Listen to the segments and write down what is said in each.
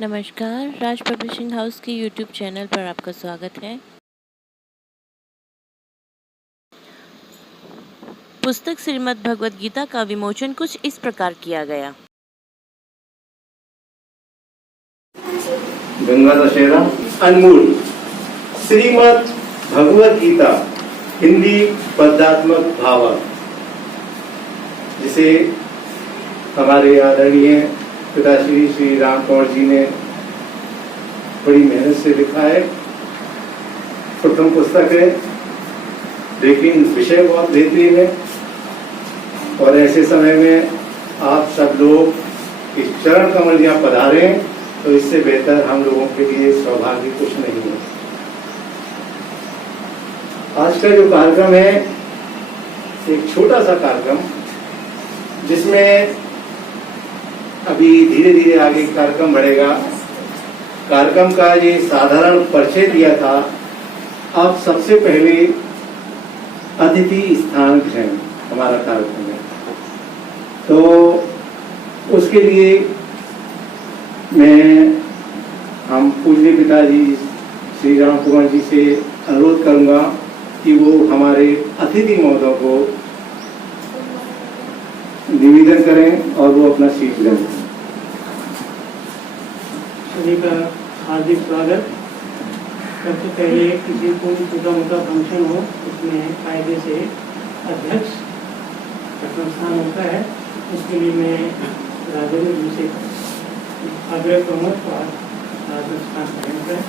नमस्कार, राज publishing house के YouTube channel पर आपका स्वागत है। पुस्तक श्रीमद् भगवद गीता का विमोचन कुछ इस प्रकार किया गया। गंगा दशहरा अनमोल श्रीमद् भगवद गीता हिंदी पद्यात्मक भावार्थ, जिसे हमारे आदरणीय पिताश्री श्री राम कंवर जी ने बड़ी मेहनत से लिखा है। प्रथम पुस्तक है, लेकिन विषय बहुत बेहतरीन है। और ऐसे समय में आप सब लोग इस चरण कमल यहाँ पधारे हैं, तो इससे बेहतर हम लोगों के लिए सौभाग्य कुछ नहीं है। आज का जो कार्यक्रम है, एक छोटा सा कार्यक्रम, जिसमें अभी धीरे धीरे आगे कार्यक्रम बढ़ेगा। कार्यक्रम का ये साधारण परिचय दिया था। अब सबसे पहले अतिथि स्थान है हमारा कार्यक्रम है, तो उसके लिए मैं हम पूज्य पिताजी श्री राम कुमार जी से अनुरोध करूंगा कि वो हमारे अतिथि महोदय को निवेदन करें और वो अपना सीट लें। सभी का हार्दिक स्वागत। सबसे पहले किसी को छोटा मोटा फंक्शन हो, उसमें कायदे से अध्यक्ष प्रथम स्थान होता है। उसके लिए मैं राजेंद्र जी से आग्रह करूँगा तो आप राजस्थान ग्रहण करें।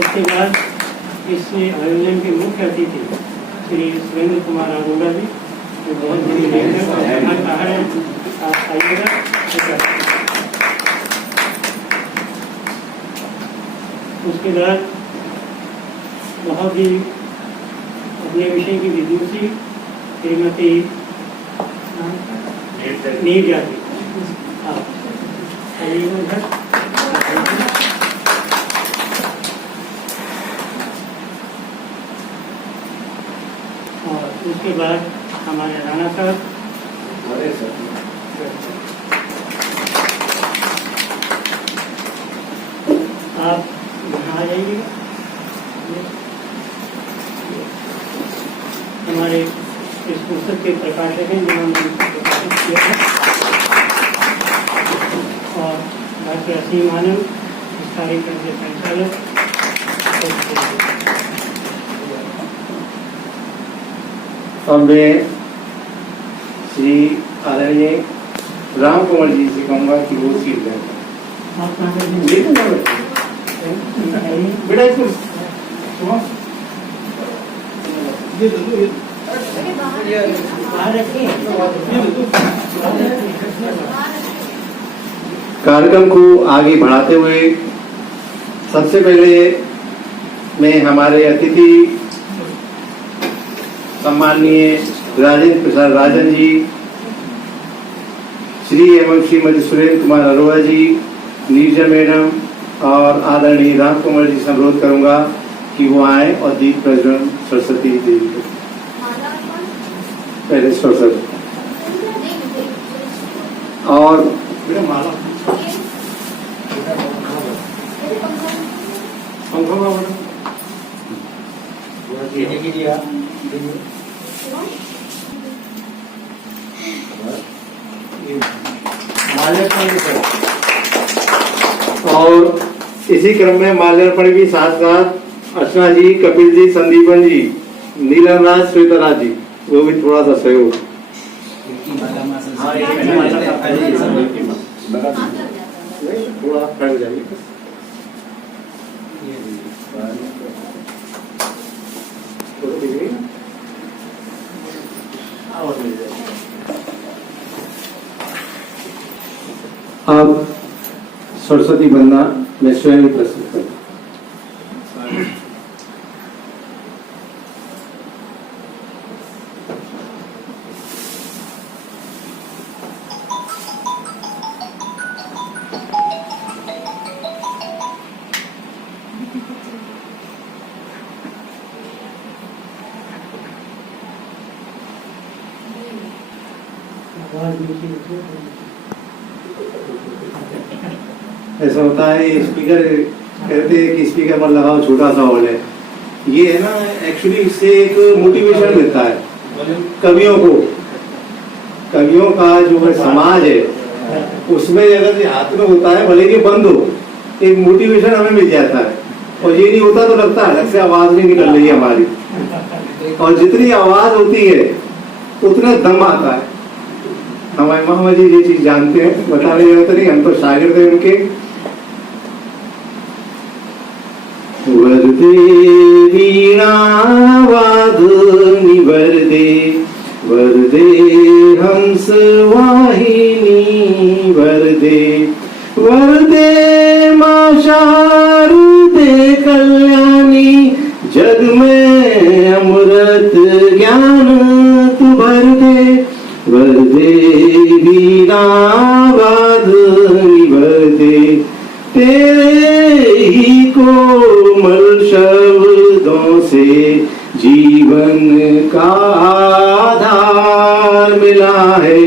उसके बाद इस आयोजन के मुख्य अतिथि श्री सुरेंद्र कुमार अरोड़ा जी, जो बहुत बड़ी लेखक और कलाकार हैं, आप आइएगा। उसके बाद बहुत ही अपने विषय की विदुषी श्रीमती नीर जाती, आप आइएगा। उसके बाद हमारे राणा साहब, आप यहाँ आ जाइएगा। हमारे इस पुस्तक के प्रकाशक हैं जिन्होंने प्रकाशित किया है, और डॉक्टर असीम आनंद इस कार्यक्रम के संचालक। अब मैं श्री आदरणीय राम कुमार जी से कहूँगा कि वो सीट लें। आप कहाँ से बेटा इसको कार्यक्रम को आगे बढ़ाते हुए सबसे पहले मैं हमारे अतिथि सम्माननीय राजेंद्र प्रसाद राजन जी, श्री एवं श्रीमती सुरेंद्र कुमार अरोड़ा जी, नीरजा मैडम और आदरणीय राम कुमार जी से अनुरोध करूंगा कि वो आए और दीप प्रज्वलन सरस्वती देवी को पहले सरस्वती और और इसी क्रम में माल्यार्पण भी साथ साथ अर्चना जी, कपिल जी, संदीपन जी, नीलम राज, श्वेतराज जी, वो भी थोड़ा सा सहयोग। थोड़ा फैल जाइए। अब सरस्वती वंदना मैं स्वयं ही प्रस्तुत करूँ। आवाज नीचे ऐसा होता है स्पीकर कहते हैं कि स्पीकर पर लगाओ छोटा सा हॉल है, ये है ना एक्चुअली इससे एक मोटिवेशन मिलता है कवियों को। कवियों का जो समाज है उसमें अगर ये हाथ में होता है, भले कि बंद हो, एक मोटिवेशन हमें मिल जाता है। और ये नहीं होता तो लगता है अलग से आवाज नहीं निकल रही है हमारी, और जितनी आवाज होती है उतना दम आता है। हमारे मामा जी ये चीज जानते हैं, बताने की जरूरत नहीं, हम तो शागिर्द हैं उनके। वरदे वीणा वादनी वरदे, वरदे हंस वाहिनी वरदे, वरदे मां शारदे कल्याणी, जग में अमृत ज्ञान तू भर दे, वरदे वीणा वादनी वरदे। तेरे ही कोमल शब्दों से जीवन का आधार मिला है,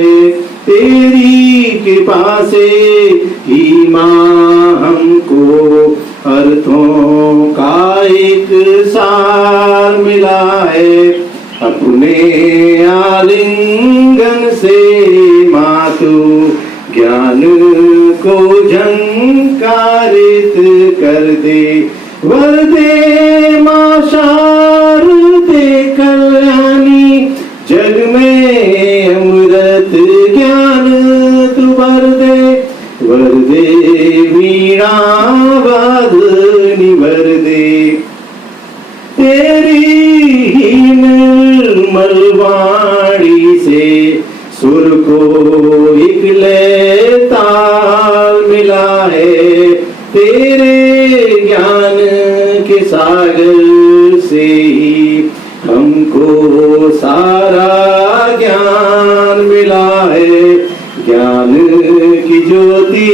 तेरी कृपा से ही मां हमको अर्थों का एक सार मिला है। अपने आलिंगन से मां तू ज्ञान को झंकारित कर दे, वरदे मां शारदे कल्याणी, जग में अमृत ज्ञान तू भर दे, वरदे वीणा वादनी वरदे। तेरी ही निर्मल वाणी से सुर को एक लय ताल मिला है, तेरे ज्ञान के सागर से ही हमको सारा ज्ञान मिला है। ज्ञान की ज्योति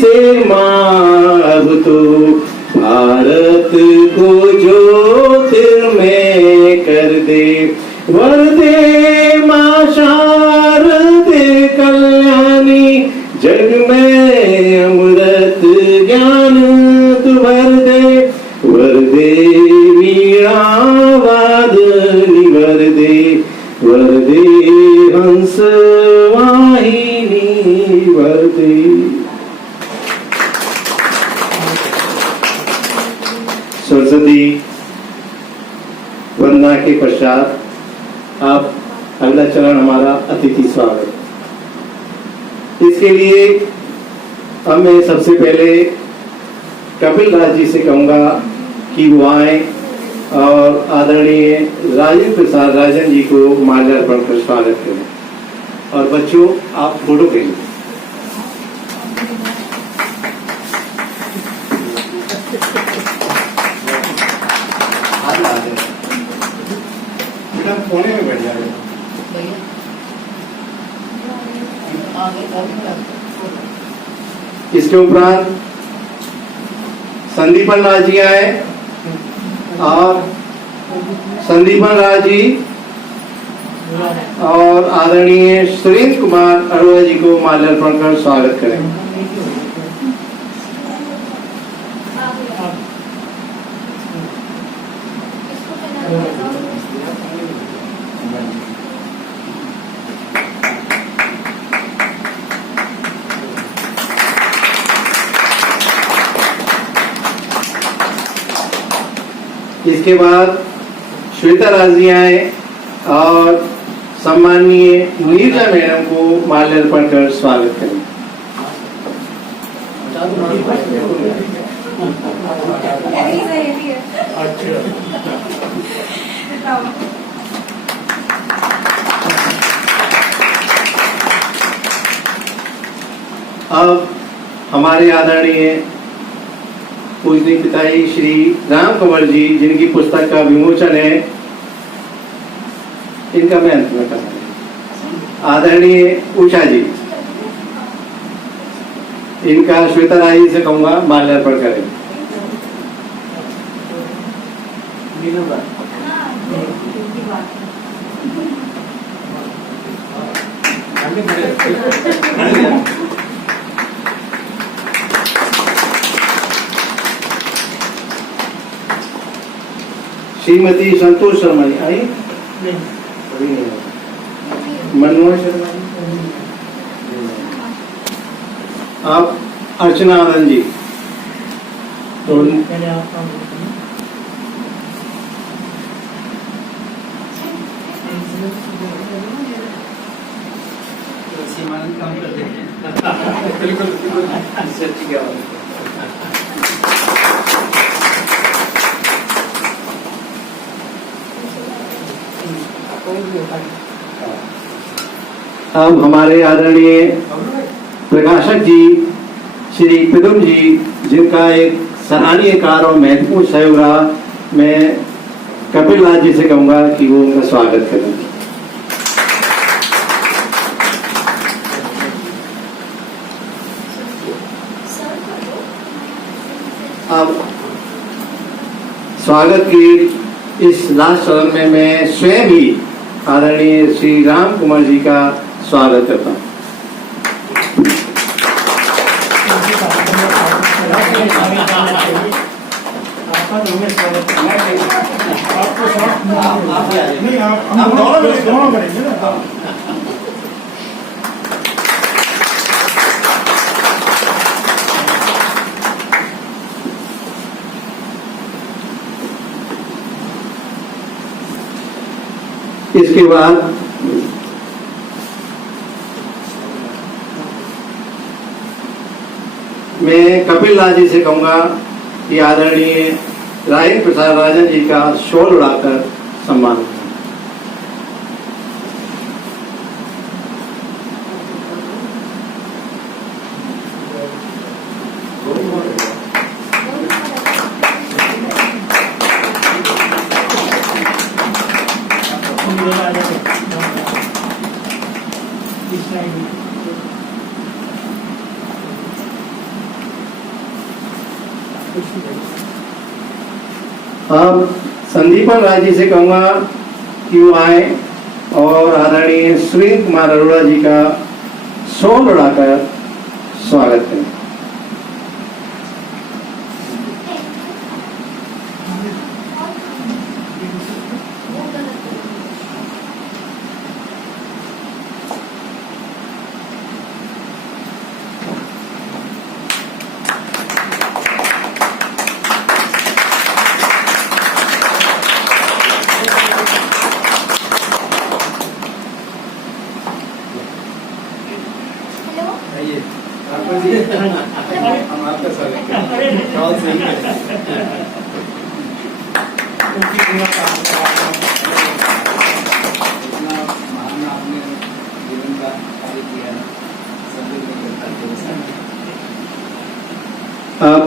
से मां अब तो भारत को ज्योतिर्मय कर दे, वरदे मां शारदे कल्याणी, जग में अमृत ज्ञान तू भर दे, वरदे वीणा वादनी वरदे, वरदे हंस वाहिनी वरदे। सरस्वती वंदना के पश्चात आप अगला चरण हमारा अतिथि स्वागत। इसके लिए अब मैं सबसे पहले कपिल राज जी से कहूंगा कि वो आए और आदरणीय राजेंद्र प्रसाद राजन जी को माल्यार्पण कर स्वागत करें। और बच्चों आप फोटो खींचें। बेटा कोने में बैठ जाए। इसके उपरांत संदीपन राज जी आए और संदीपन राज जी और आदरणीय सुरेंद्र कुमार अरोड़ा जी को माल्यार्पण कर स्वागत करें। इसके बाद श्वेता राज जी आए और सम्माननीय नीरजा मैडम को माल्यार्पण कर स्वागत करें। अब हमारे आदरणीय पूजनीय पिताजी श्री राम कंवर जी, जिनकी पुस्तक का विमोचन है, इनका मैं अंत में कहूँगा। आदरणीय उषा जी, इनका श्वेता राय जी से कहूंगा माल्यार्पण करें। श्रीमती संतोष शर्मा जी आई? नहीं। अभी नहीं आई। मनोहर शर्मा जी, आप अर्चना आनंद जी, तो पहले आप काम करते हैं। काम करते हैं। बिल्कुल बिल्कुल, इससे अच्छी क्या बात है। अब हमारे आदरणीय प्रकाशक जी श्री पिदुम जी, जिनका एक सराहनीय कार्य और महत्वपूर्ण सहयोग रहा, मैं कपिल राज जी से कहूंगा कि वो उनका स्वागत करें। अब स्वागत की इस लास्ट चरण में मैं स्वयं ही आदरणीय श्री राम कुमार जी का स्वागत करता हूँ। आपका तो हमें स्वागत है। आपको साथ नहीं, आप आप दोनों करेंगे ना। इसके बाद मैं कपिल राज जी से कहूंगा कि आदरणीय राजेंद्र प्रसाद राजन जी का शॉल उड़ाकर सम्मान करें। अब संदीपन राज जी से कहूंगा कि वो आए और आदरणीय सुरेंद्र कुमार अरोड़ा जी का शॉल उड़ाकर स्वागत करें। आइए, आपको जी, हम आपका स्वागत करते हैं। बहुत सही है। इतना महान आपने जीवन का कार्य किया है, सब लोग नहीं कर पाते वैसा। अब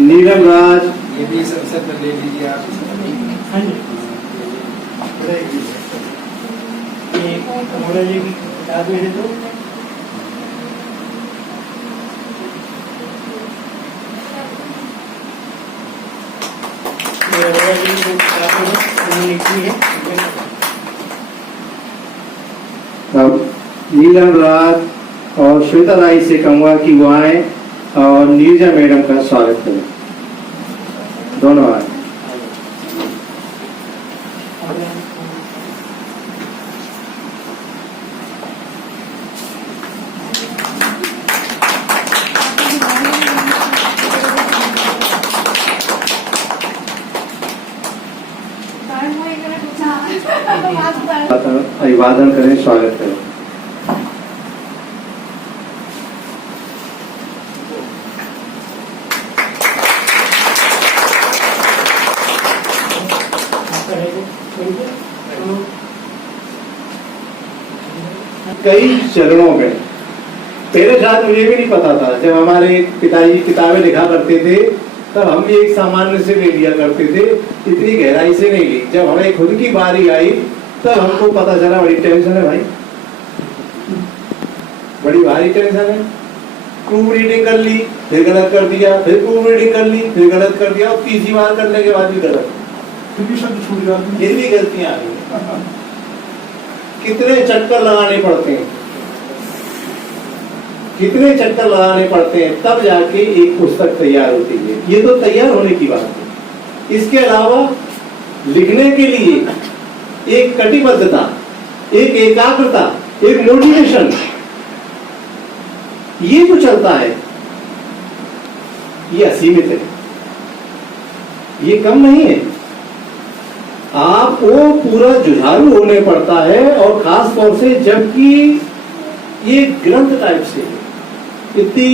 नीरज राज, ये भी इस अवसर पर ले लीजिए आप। हाँ जी। ये मोड़ा जी की किताब मेरे दो। ये मोड़ा जी की जो किताब है, उन्होंने लिखी है। अब नीलम राज और श्वेता राय से कहूंगा कि वो आए और नीरजा मैडम का स्वागत करें। दोनों आए। अभिवादन करें, स्वागत करें। कई चरणों में पहले शायद मुझे भी नहीं पता था। जब हमारे पिताजी किताबें लिखा करते थे तब हम भी एक सामान्य से ले लिया करते थे, इतनी गहराई से नहीं ली। जब हमें खुद की बारी आई तब हमको पता चला बड़ी टेंशन है भाई, बड़ी भारी टेंशन है। प्रूफ रीडिंग कर ली, फिर गलत कर दिया, फिर प्रूफ रीडिंग कर ली, फिर गलत कर दिया, और तीसरी बार करने के बाद भी गलत, फिर भी शब्द छूट जाते हैं। फिर भी गलतियां आ गई। कितने चक्कर लगाने पड़ते हैं। कितने चक्कर लगाने पड़ते हैं, तब जाके एक पुस्तक तैयार होती है। ये तो तैयार होने की बात है। इसके अलावा लिखने के लिए एक कटिबद्धता, एक एकाग्रता, एक मोटिवेशन, ये जो चलता है ये असीमित है, ये कम नहीं है। आपको पूरा जुझारू होने पड़ता है, और खास तौर से जबकि ये ग्रंथ टाइप से है। इतनी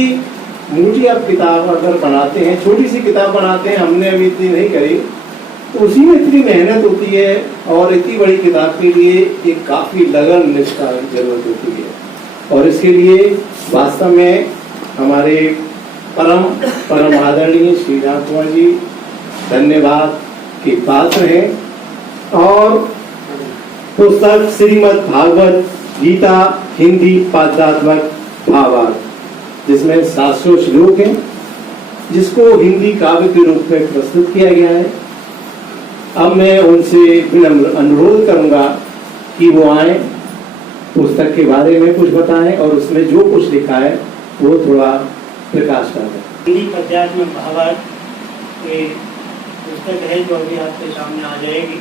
मोटी आप किताब अगर बनाते हैं, छोटी सी किताब बनाते हैं, हमने अभी इतनी नहीं करी, तो उसी में इतनी मेहनत होती है, और इतनी बड़ी किताब के लिए एक काफी लगन निष्ठा जरूरत होती है। और इसके लिए वास्तव में हमारे परम आदरणीय श्री राम कुमार जी धन्यवाद के पात्र हैं। और पुस्तक श्रीमद् भागवत गीता हिंदी पद्यात्मक भावार्थ, जिसमें 700 श्लोक हैं, जिसको हिंदी काव्य के रूप में प्रस्तुत किया गया है। अब मैं उनसे विनम्र अनुरोध करूंगा कि वो आए, पुस्तक के बारे में कुछ बताएं, और उसमें जो कुछ लिखा है वो थोड़ा प्रकाश डालें। हिंदी पद्यात्मक भावार्थ ये पुस्तक है जो अभी आपके सामने आ जाएगी।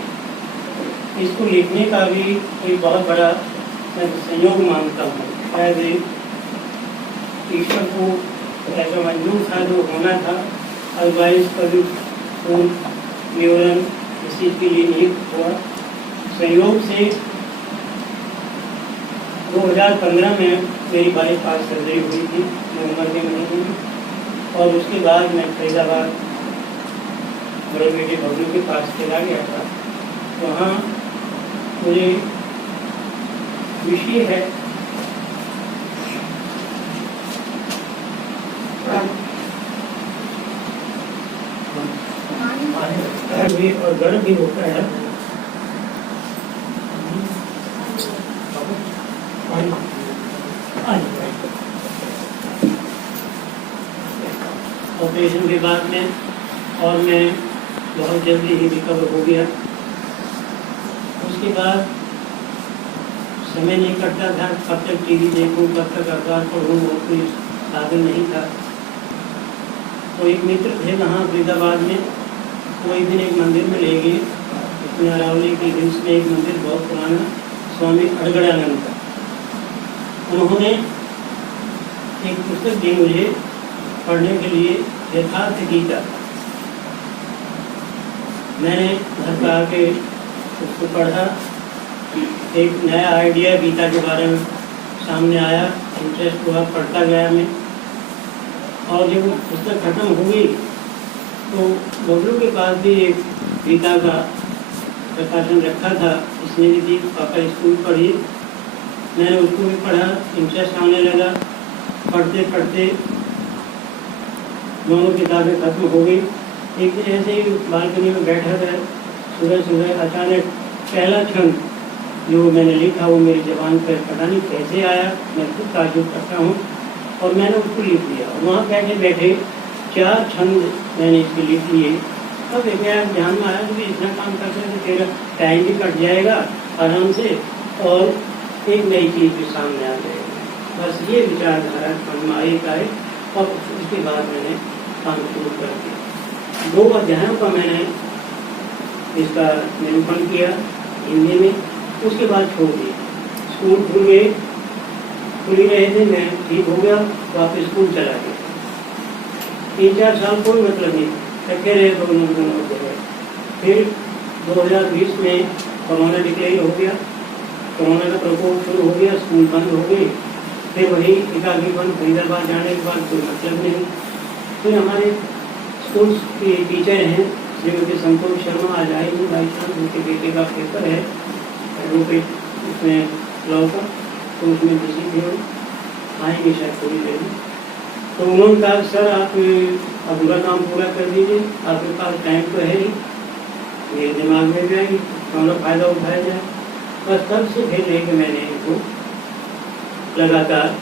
इसको लिखने का भी एक बहुत बड़ा मैं संयोग मानता हूँ। शायद ईश्वर को ऐसा मंजूर था जो होना था, अदरवाइज कभी पूर्ण विवरण इस चीज के लिए नियुक्त हुआ। संयोग से 2015 में मेरी बाईपास सर्जरी हुई थी नवंबर के महीने में, और उसके बाद मैं फरीदाबाद बड़े बेटे बबलू के पास चला गया था। वहाँ मुझे विषय है और गर्व भी होता है। ऑपरेशन के बाद में और मैं बहुत जल्दी ही रिकवर हो गया। उसके बाद समय नहीं कटता था, कब तक टीवी देखूं, कब तक अखबार पढ़ूं, और कोई साधन नहीं था। तो एक मित्र थे वहाँ फरीदाबाद में, वो एक दिन एक मंदिर में ले गए। अपने अरावली के हिल्स में एक मंदिर बहुत पुराना, स्वामी अड़गड़ानंद का। उन्होंने एक पुस्तक दी मुझे पढ़ने के लिए, यथार्थ गीता। मैंने घर पर आके उसको पढ़ा। एक नया आइडिया गीता के बारे में सामने आया, इंटरेस्ट हुआ, पढ़ता गया मैं। और जब वो पुस्तक खत्म हो गई तो बबलू के पास भी एक गीता का प्रकाशन रखा था, इसने भी दी, पापा स्कूल पढ़ी। मैंने उसको भी पढ़ा, इंटरेस्ट आने लगा। पढ़ते पढ़ते दोनों किताबें खत्म हो गई। एक दिन ऐसे ही बालकनी में बैठा था, सुबह सुबह अचानक पहला क्षण जो मैंने लिखा वो मेरी ज़बान पर पता नहीं कैसे आया, मैं खुद ताज्जुब करता हूँ, और मैंने उसको लिख लिया। वहाँ बैठे बैठे 4 छंद मैंने इसके लिख लिए। तब एक ध्यान में आया कि इतना काम करते हैं तो तेरा टाइम भी कट जाएगा आराम से, और एक नई चीज़ भी सामने आ जाएगी। बस ये विचारधारा मन में आए, और उसके बाद मैंने काम शुरू कर दिया। 2 अध्यायों का मैंने इसका निरूपण किया हिंदी में, उसके बाद छोड़ दिया। स्कूल खुल ही रहे थे, मैं ठीक हो गया, वापस स्कूल चला गया। 3-4 साल कोई मतलब नहीं, थके रहे दोनों जगह। फिर 2020 में कोरोना डिक्लेयर हो गया, कोरोना का प्रकोप शुरू हो गया, स्कूल बंद हो गए। फिर वही एकाग्रीपन, फरीदाबाद जाने के बाद कोई मतलब नहीं। फिर हमारे स्कूल के टीचर हैं श्रीमती संतोष शर्मा, आज आए नहीं भाई साहब, उनके बेटे का पेपर है एडवोकेट उसमें लॉ का, तो उसमें बिजी थे, आएंगे शायद थोड़ी देर में। तो उन्होंने कहा सर आप अधूरा काम पूरा कर दीजिए, आपके पास टाइम तो है ही, ये दिमाग में जाएगी, दोनों फायदा उठाया जाए। बस तब से फिर लेके मैंने इनको लगातार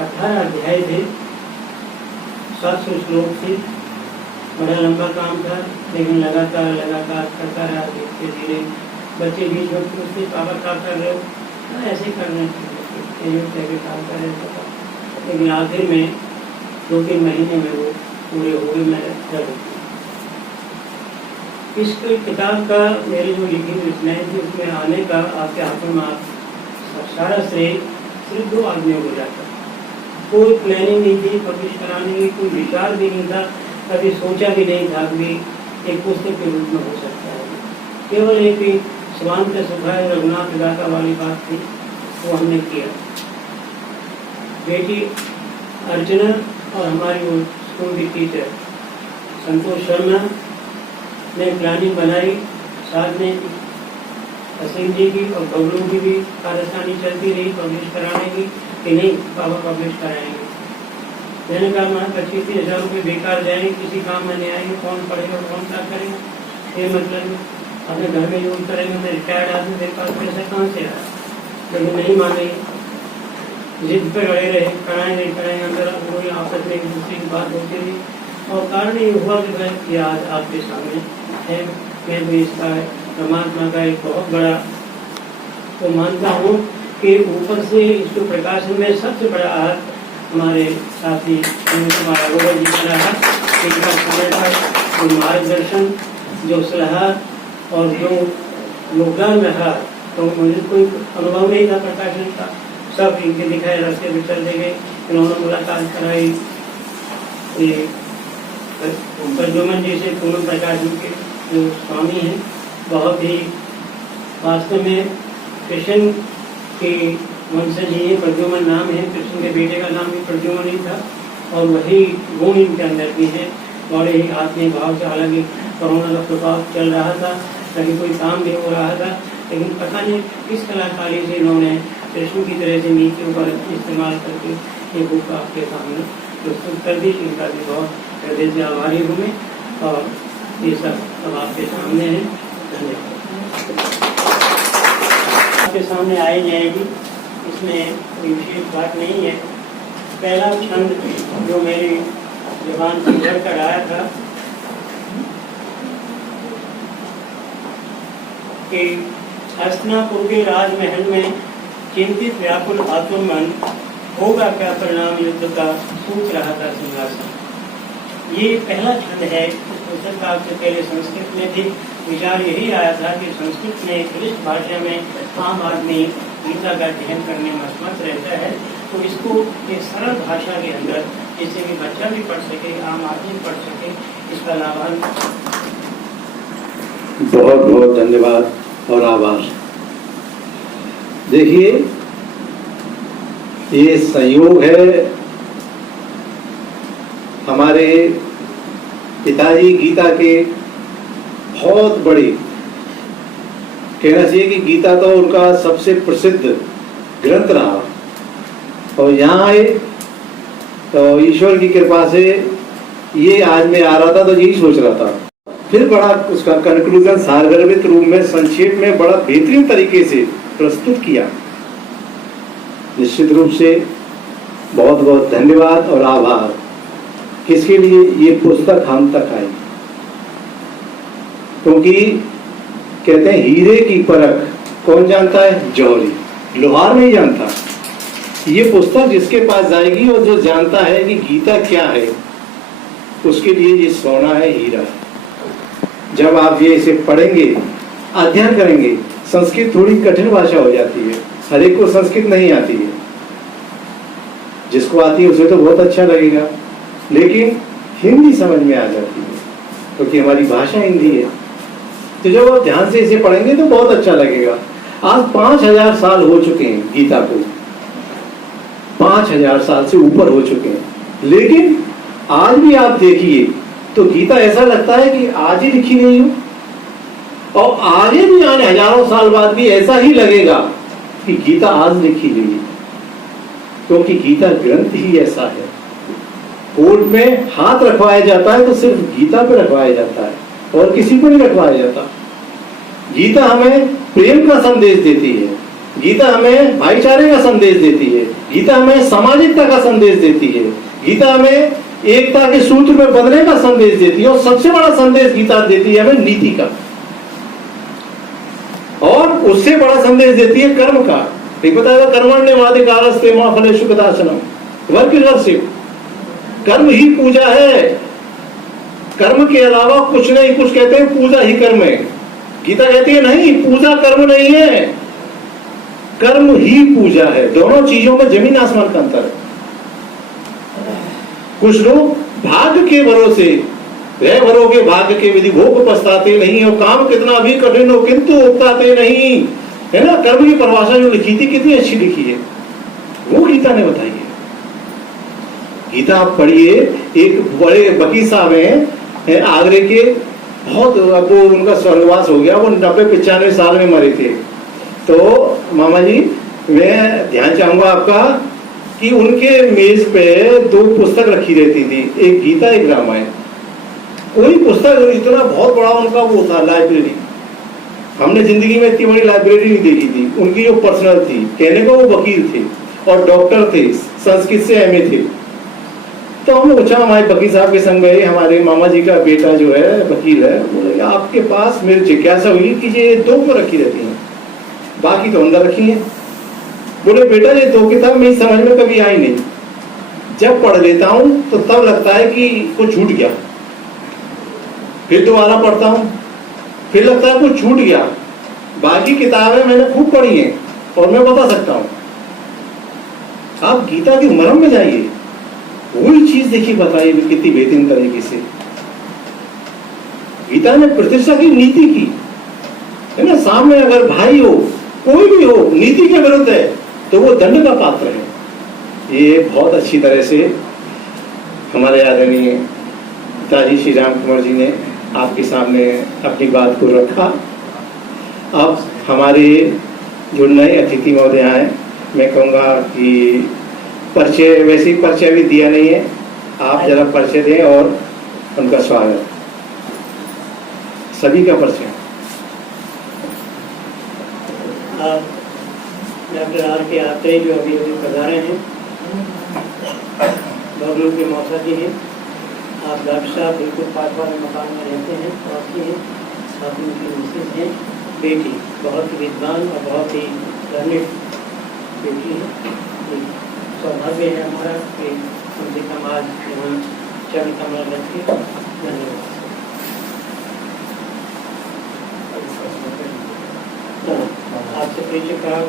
18 अध्याय थे, 700 श्लोक थे। बड़ा लंबा काम था, लेकिन लगातार करता रहा। धीरे धीरे बच्चे बीच में पूछते पापा क्या कर रहे हो, ऐसे करने काम कर रहे थे। लेकिन आखिर में 2-3 महीने में वो पूरे हो गए। मैं इस किताब का मेरी जो लिखी हुई रचनाएं थी उसमें आने का आपके हाथों में सारा श्रेय सिर्फ 2 आदमियों को जाता। कोई प्लानिंग नहीं थी पब्लिश कराने की, कोई विचार भी नहीं था, कभी सोचा भी नहीं था कि एक पुस्तक के रूप में हो सकता है। केवल एक ही स्वांत सुखाय रघुनाथ दाता वाली बात थी, वो हमने किया। बेटी अर्चना और हमारी वो स्कूल की टीचर संतोष शर्मा ने प्लानिंग बनाई, साथ में असीम जी की और बबलू की भी कारस्तानी चलती रही पब्लिश कराने की कि नहीं पापा पब्लिश कराएंगे। मैंने कहा मैं 25,000 रुपये बेकार जाएंगे, किसी काम में नहीं आएंगे, कौन पढ़ेगा कौन क्या करेगा, ये मतलब अपने घर में यूज करेंगे। मैं रिटायर्ड आदमी, मेरे पास पैसा कहाँ से आया? लेकिन नहीं माने, जिद पर अड़े रहे, कराएंगे अंदर वही आपस में एक दूसरे की बात होती रही और कारण ये हुआ कि भाई ये आज आपके सामने है। मैं भी इसका परमात्मा का एक बहुत बड़ा तो मानता हूँ कि ऊपर से इसको प्रकाशन में सबसे बड़ा हाथ हमारे साथी कुमार अग्रवाल जी का रहा। इनका समय पर जो मार्गदर्शन, जो सलाह और जो योगदान रहा, तो मुझे कोई अनुभव नहीं था प्रकाशन का। सब इनके दिखाए रास्ते पे चल गए। इन्होंने मुलाकात कराई प्रद्युमन जी से, पूनम प्रकाशन के जो स्वामी हैं, बहुत ही वास्तव में कृष्ण के वंशज ही है। प्रद्युमन नाम है, कृष्ण के बेटे का नाम भी प्रद्युमन ही था और वही गुण इनके अंदर भी है। बड़े ही आत्मीय भाव से, हालांकि कोरोना का प्रभाव चल रहा था, कहीं कोई काम भी हो रहा था, लेकिन पता नहीं किस कलाकारी से इन्होंने कृष्ण की तरह से नीतियों का इस्तेमाल करके ये बुक आपके सामने प्रस्तुत कर दी। इनका भी बहुत हृदय से आभारी हूँ मैं और ये सब अब आपके सामने है। धन्यवाद। आपके सामने आई जाएगी, इसमें कोई विशेष बात नहीं है। पहला छंद जो मेरी जुबान से उभर कर आया था कि हस्तिनापुर के राजमहल में चिंतित व्याकुल आतुर मन, होगा क्या परिणाम युद्ध का, सोच रहा था सिंहासन। ये पहला छंद है। इस पुस्तक का आपसे पहले संस्कृत में भी विचार यही आया था कि संस्कृत में क्लिष्ट भाषा में आम आदमी गीता का अध्ययन करने में असमर्थ रहता है, तो इसको एक सरल भाषा के अंदर जिससे कि बच्चा भी पढ़ सके, आम आदमी पढ़ सके, इसका लाभान्वित। बहुत बहुत धन्यवाद और आभार। देखिए, ये संयोग है, हमारे पिताजी गीता के बहुत बड़े, कहना चाहिए कि गीता तो उनका सबसे प्रसिद्ध ग्रंथ रहा और यहाँ आए तो ईश्वर की कृपा से ये आज मैं आ रहा था तो यही सोच रहा था। फिर बड़ा उसका कंक्लूजन सारगर्भित रूप में, संक्षेप में बड़ा बेहतरीन तरीके से प्रस्तुत किया। निश्चित रूप से बहुत बहुत धन्यवाद और आभार। किसके लिए ये पुस्तक हम तक आई, क्योंकि कहते हैं हीरे की परख कौन जानता है? जौहरी, लोहार नहीं जानता। ये पुस्तक जिसके पास जाएगी और जो जानता है कि गीता क्या है, उसके लिए ये सोना है, हीरा है। जब आप ये इसे पढ़ेंगे, अध्ययन करेंगे, संस्कृत थोड़ी कठिन भाषा हो जाती है, हर एक को संस्कृत नहीं आती है, जिसको आती है उसे तो बहुत अच्छा लगेगा, लेकिन हिंदी समझ में आ जाती है क्योंकि हमारी भाषा हिंदी है। तो जब आप ध्यान से इसे पढ़ेंगे तो बहुत अच्छा लगेगा। आज 5000 साल हो चुके हैं गीता को, 5000 साल से ऊपर हो चुके हैं, लेकिन आज भी आप देखिए तो गीता ऐसा लगता है कि आज ही लिखी गई हो और आगे भी आने हजारों साल बाद भी ऐसा ही लगेगा कि गीता आज लिखी गई है, क्योंकि गीता ग्रंथ ही ऐसा है। कोर्ट में हाथ रखवाया जाता है तो सिर्फ गीता पे रखवाया जाता है और किसी को नहीं रखवाया जाता। गीता हमें प्रेम का संदेश देती है, गीता हमें भाईचारे का संदेश देती है, गीता हमें सामाजिकता का संदेश देती है, गीता हमें एकता के सूत्र में बदलने का संदेश देती है और सबसे बड़ा संदेश गीता देती है हमें नीति का, और उससे बड़ा संदेश देती है कर्म का। एक बताया कर्मण्येवाधिकारस्ते मा फलेषु कदाचन, वर्कशिप, कर्म ही पूजा है। कर्म के अलावा कुछ नहीं। कुछ कहते हैं पूजा ही कर्म है, गीता कहती है नहीं, पूजा कर्म नहीं है, कर्म ही पूजा है। दोनों चीजों में जमीन आसमान का अंतर है। कुछ लोग भाग्य के भरोसे, वह भरोगे भाग्य के विधि भोग पछताते नहीं, और काम कितना भी कठिन हो किंतु उगताते नहीं, है ना। कर्म की परिभाषा जो लिखी थी कितनी अच्छी लिखी है, वो गीता ने बताई है। गीता आप पढ़िए। एक बड़े वकील साहब हैं आगरे के, बहुत, अब वो उनका स्वर्गवास हो गया, वो 90-95 साल में मरे थे। तो मामा जी, मैं ध्यान चाहूंगा आपका कि उनके मेज पे 2 पुस्तक रखी रहती थी, एक गीता एक रामायण। कोई पुस्तक इतना बहुत बड़ा उनका वो था लाइब्रेरी, हमने जिंदगी में इतनी बड़ी लाइब्रेरी नहीं देखी थी। उनकी जो पर्सनल थी, कहने को वो वकील थे और डॉक्टर थे, संस्कृत से एमए थे। तो हम पूछा, हमारे वकील साहब के संग गए, हमारे मामा जी का बेटा जो है वकील है, बोले आपके पास, मेरी जिज्ञासा हुई कि ये 2 क्यों रखी रहती हैं, बाकी तो अंदर रखी हैं। बोले बेटा ये 2 किताब मेरी समझ में कभी आई नहीं, जब पढ़ लेता हूं तो तब लगता है कि कुछ छूट गया, फिर दोबारा पढ़ता हूं, फिर लगता है कुछ छूट गया। बाकी किताबें मैंने खूब पढ़ी हैं और मैं बता सकता हूं। आप गीता की मर्म में जाइए, वही चीज देखिए, बताइए कितनी बेहतरीन तरीके से गीता ने प्रतिष्ठा की, नीति की, है ना। सामने अगर भाई हो, कोई भी हो, नीति के विरुद्ध है तो वो दंड का पात्र है। ये बहुत अच्छी तरह से हमारे आदरणीय पिताजी श्री राम कुमार जी ने आपके सामने अपनी बात को रखा। अब हमारे जो नए अतिथि महोदय हैं, मैं कहूँगा कि परिचय, वैसे ही परिचय भी दिया नहीं है, आप जरा परिचय दें और उनका स्वागत, सभी का परिचय। डॉक्टर आर के आत्रेय जो अभी अभी पधारे हैं, बगलू के मौसा जी हैं। आप डॉक्टर साहब बिल्कुल पास वाले मकान में रहते हैं, पहुँचे हैं, साथ में उनकी मिसेज हैं, बेटी बहुत ही विद्वान और बहुत ही लर्निड बेटी है। सौभाग्य है हमारा कि उनसे कम आज यहाँ चरण कमल रखे। धन्यवाद। आपसे परिचय करा,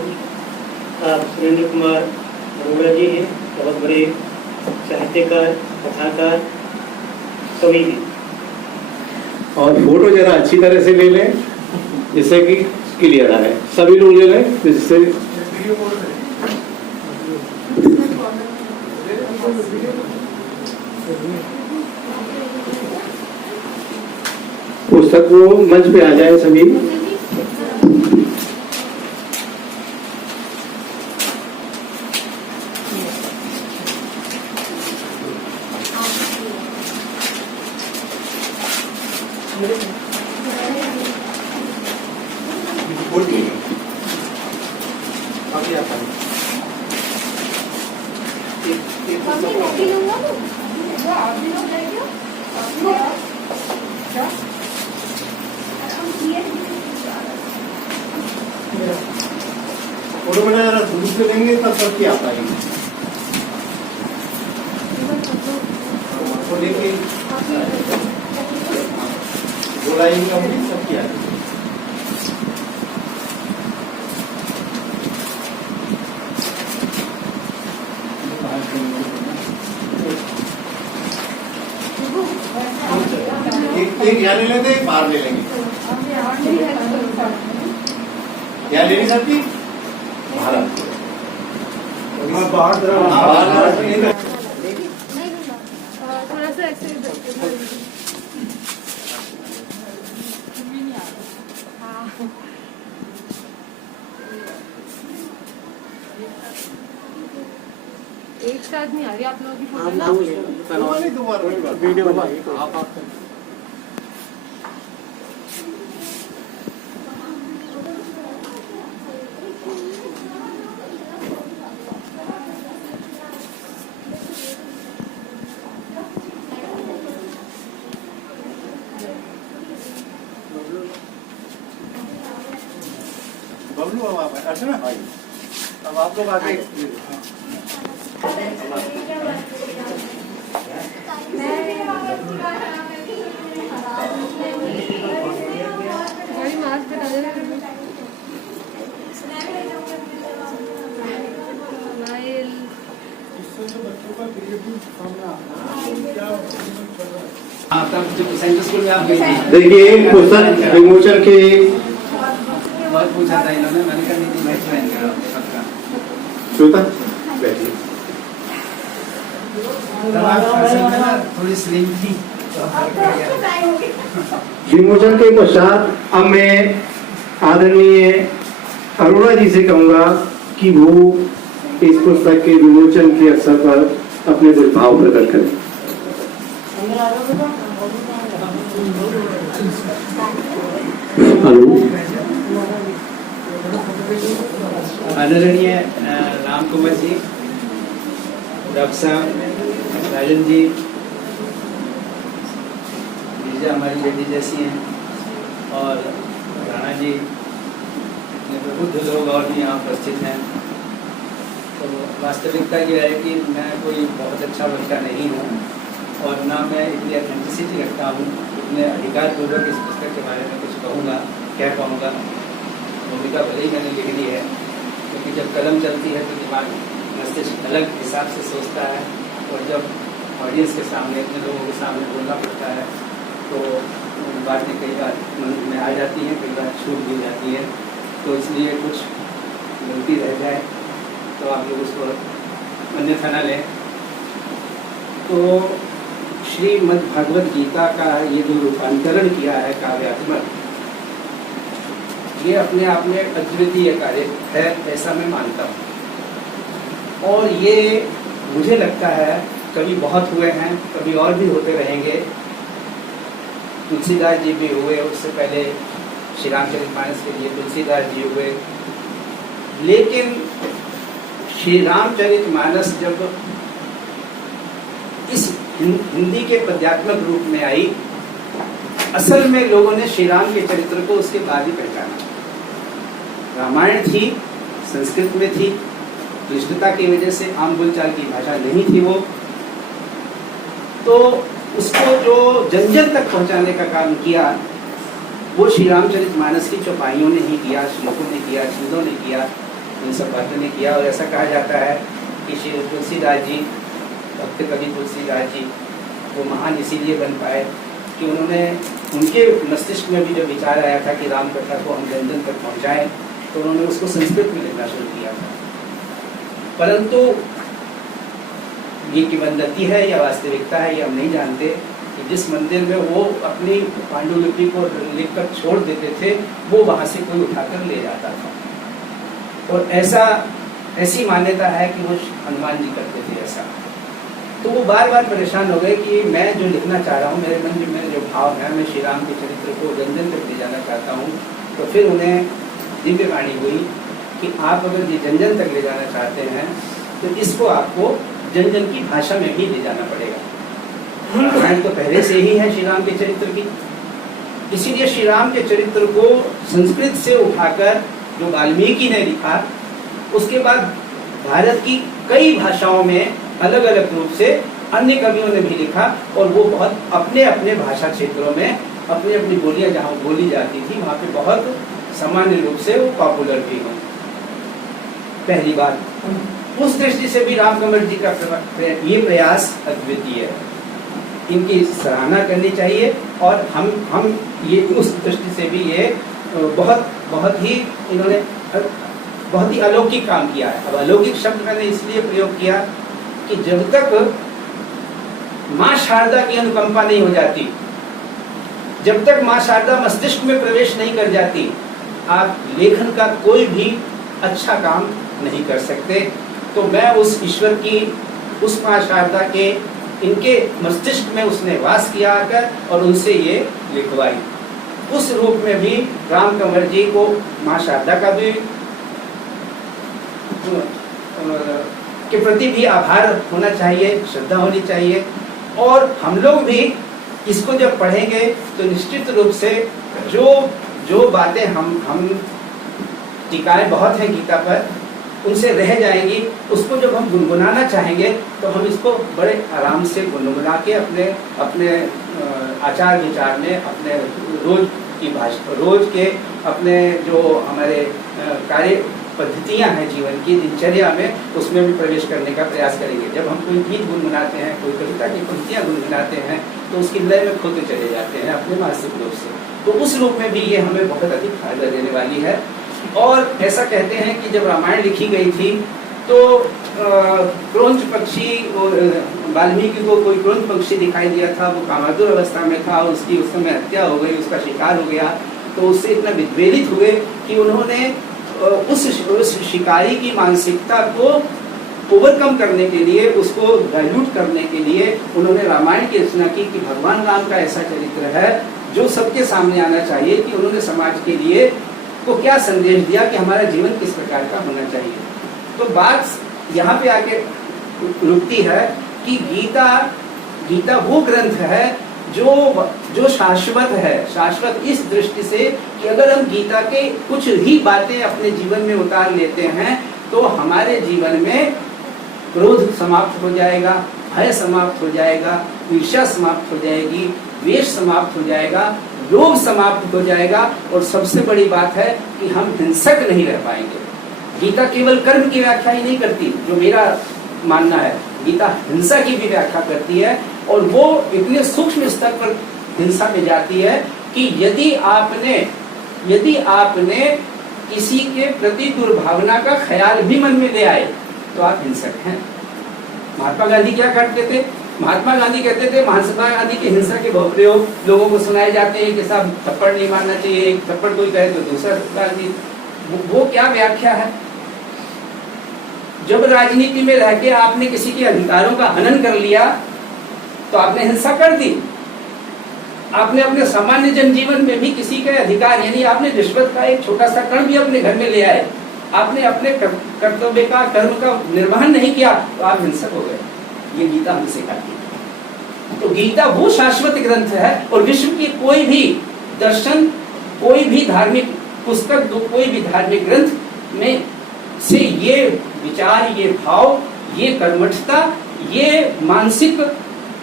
आप सुरेंद्र कुमार अरोड़ा जी हैं, बहुत बड़े साहित्यकार, कथाकार, कवि हैं। और फोटो जरा अच्छी तरह से ले लें जिससे कि क्लियर आए, सभी लोग ले लें जिससे पुस्तक को मंच पे आ जाए सभी। फोटो बना जरा दूर से लेंगे तब सबकी आ पाएगी। वो लेके बोलाएंगे सबकी आ जाएगी। एक यहाँ ले लेते, एक बाहर ले लेंगे। यहाँ ले नहीं सकती, बाहर थोड़ा सा ऐसे एक साथ नहीं आ रही आप लोगों की फोटो ना। वीडियो बबलू, अब आप अर्चना, अब आप लोग आगे। बड़ी मास्क बता दे स्माइल। हाँ, तब जब सेंट्रल स्कूल में आप गई थी, देखिए पुस्तक विमोचन के बहुत पूछा था इन्होंने, मैंने कहा नहीं मैं ज्वाइन करा पक्का। श्रोता बैठिए। तब आप असल में ना थोड़ी स्लिम थी तो फर्क पड़ गया। विमोचन के पश्चात अब मैं आदरणीय अरोड़ा जी से कहूंगा कि वो इस पुस्तक के विमोचन के अवसर पर अपने कुछ भाव प्रकट करें। हेलो। आदरणीय राम कुमार जी, डॉक्टर साहब, राजन जी, गिरिजा हमारी बेटी जैसी हैं, और राणा जी, इतने प्रबुद्ध लोग और भी यहाँ उपस्थित हैं। तो वास्तविकता ये है कि मैं कोई बहुत अच्छा वक्ता नहीं हूँ और ना मैं इतनी ऑथेंटिसिटी रखता हूँ, इतने अधिकारपूर्वक इस पुस्तक के बारे में कुछ कहूँगा, कह पाऊँगा। भूमिका भले ही मैंने लिख दी है, क्योंकि जब कलम चलती है तो दिमाग मस्तिष्क अलग हिसाब से सोचता है, और जब ऑडियंस के सामने, अपने लोगों के सामने बोलना पड़ता है तो बातें कई बार मन में आ जाती हैं, कई बार छूट भी जाती है। तो इसलिए कुछ गलती रह जाए तो आप लोग उसको अन्यथा न लें। तो श्रीमद् भगवद गीता का ये जो रूपांतरण किया है काव्यात्मक, ये अपने आप में अद्वितीय कार्य है, ऐसा मैं मानता हूँ। और ये मुझे लगता है कभी बहुत हुए हैं, कभी और भी होते रहेंगे। तुलसीदास जी भी हुए, उससे पहले श्री रामचरितमानस के लिए तुलसीदास जी हुए। लेकिन श्री रामचरितमानस जब इस हिंदी के पद्यात्मक रूप में आई, असल में लोगों ने श्री राम के चरित्र को उसके बाद ही पहचाना। रामायण थी, संस्कृत में थी, क्लिष्टता की वजह से आम बोलचाल की भाषा नहीं थी वो, तो उसको जो जन जन तक पहुंचाने का काम किया वो श्री रामचरितमानस की चौपाइयों ने ही किया, श्लोकों ने किया, छंदों ने किया, इन सब बातों ने किया। और ऐसा कहा जाता है कि श्री तुलसीदास जी, भक्त कवि तुलसीदास जी, वो महान इसीलिए बन पाए कि उन्होंने, उनके मस्तिष्क में भी जो विचार आया था कि राम कथा को हम जन जन तक पहुँचाएँ, तो उन्होंने उसको संस्कृत में लिखना शुरू किया था। परंतु ये किंवदंती है या वास्तविकता है ये हम नहीं जानते कि जिस मंदिर में वो अपनी पांडुलिपि को लिखकर छोड़ देते थे, वो वहाँ से कोई उठाकर ले जाता था। और ऐसी मान्यता है कि वो हनुमान जी करते थे ऐसा। तो वो बार बार परेशान हो गए कि मैं जो लिखना चाह रहा हूँ, मेरे मन में जो भाव है, मैं श्री राम के चरित्र को जन जन तक ले जाना चाहता हूँ। तो फिर उन्हें दिव्य वाणी हुई कि आप अगर ये जन जन तक ले जाना चाहते हैं तो इसको आपको जन जन की भाषा में भी ले जाना पड़ेगा। रामायण तो पहले से ही है श्री राम के चरित्र की, इसीलिए श्री राम के चरित्र को संस्कृत से उठाकर जो वाल्मीकि ने लिखा, उसके बाद भारत की कई भाषाओं में अलग अलग रूप से अन्य कवियों ने भी लिखा, और वो बहुत अपने अपने भाषा क्षेत्रों में अपनी अपनी बोलियां जहाँ बोली जाती थी वहाँ पे बहुत सामान्य रूप से वो पॉपुलर भी हो। पहली बात, उस दृष्टि से भी रामकमल जी का ये प्रयास अद्वितीय है, इनकी सराहना करनी चाहिए। और हम ये उस दृष्टि से भी ये बहुत ही इन्होंने बहुत ही अलौकिक काम किया है। अब अलौकिक शब्द मैंने इसलिए प्रयोग किया कि जब तक माँ शारदा की अनुकंपा नहीं हो जाती, जब तक माँ शारदा मस्तिष्क में प्रवेश नहीं कर जाती, आप लेखन का कोई भी अच्छा काम नहीं कर सकते। तो मैं उस ईश्वर की, उस माँ शारदा के, इनके मस्तिष्क में उसने वास किया आकर और उनसे ये लिखवाई। उस रूप में भी राम कंवर जी को माँ शारदा का भी के प्रति भी आभार होना चाहिए, श्रद्धा होनी चाहिए। और हम लोग भी इसको जब पढ़ेंगे तो निश्चित रूप से जो बातें हम टीकाएं बहुत हैं गीता पर, उनसे रह जाएंगी, उसको जब हम गुनगुनाना चाहेंगे तो हम इसको बड़े आराम से गुनगुना के अपने अपने आचार विचार में, अपने रोज की भाषा, रोज के अपने जो हमारे कार्य पद्धतियां हैं जीवन की दिनचर्या में, उसमें भी प्रवेश करने का प्रयास करेंगे। जब हम कोई गीत गुनगुनाते हैं, कोई कविता की पंक्तियां गुनगुनाते हैं, तो उसकी लय में खोते चले जाते हैं अपने मानसिक रूप से। तो उस रूप में भी ये हमें बहुत अधिक फायदा देने वाली है। और ऐसा कहते हैं कि जब रामायण लिखी गई थी तो क्रौंच पक्षी, वाल्मीकि को कोई क्रौंच पक्षी दिखाई दिया था, वो कामातुर अवस्था में था, उसकी उस समय हत्या हो गई, उसका शिकार हो गया। तो उससे इतना विद्वेलित हुए कि उन्होंने उस शिकारी की मानसिकता को ओवरकम करने के लिए, उसको डाइल्यूट करने के लिए उन्होंने रामायण की रचना की कि भगवान राम का ऐसा चरित्र है जो सबके सामने आना चाहिए, कि उन्होंने समाज के लिए को क्या संदेश दिया कि हमारा जीवन किस प्रकार का होना चाहिए। तो बात यहाँ पे आके रुकती है कि गीता वो ग्रंथ है जो शाश्वत है। शाश्वत इस दृष्टि से कि अगर हम गीता के कुछ ही बातें अपने जीवन में उतार लेते हैं तो हमारे जीवन में क्रोध समाप्त हो जाएगा, भय समाप्त हो जाएगा, ईर्ष्या समाप्त हो जाएगी, द्वेष समाप्त हो जाएगा, लोभ समाप्त हो जाएगा, और सबसे बड़ी बात है कि हम हिंसक नहीं रह पाएंगे। गीता केवल कर्म की व्याख्या ही नहीं करती, जो मेरा मानना है, गीता हिंसा की भी व्याख्या करती है, और वो इतने सूक्ष्म स्तर पर हिंसा में जाती है कि यदि आपने किसी के प्रति दुर्भावना का ख्याल भी मन में ले आए तो आप हिंसक हैं। महात्मा गांधी क्या करते थे? महात्मा गांधी कहते थे, महात्मा गांधी के हिंसा के बहुत प्रयोग लोगों को सुनाए जाते हैं कि साहब थप्पड़ नहीं मारना चाहिए, एक थप्पड़ कोई कहे तो दूसरा गांधी। वो क्या व्याख्या है? जब राजनीति में रह के आपने किसी के अधिकारों का हनन कर लिया तो आपने हिंसा कर दी। आपने अपने सामान्य जनजीवन में भी किसी के अधिकार, यानी आपने रिश्वत का एक छोटा सा कण भी अपने घर में ले आए, आपने अपने कर्तव्य का, कर्म का निर्वहन नहीं किया, तो आप हिंसक हो गए। ये गीता हमें सिखाती है। तो गीता वो शाश्वत ग्रंथ है, और विश्व की कोई भी दर्शन, कोई भी धार्मिक पुस्तक, कोई भी धार्मिक ग्रंथ में से ये विचार, ये भाव, ये कर्मठता, ये मानसिक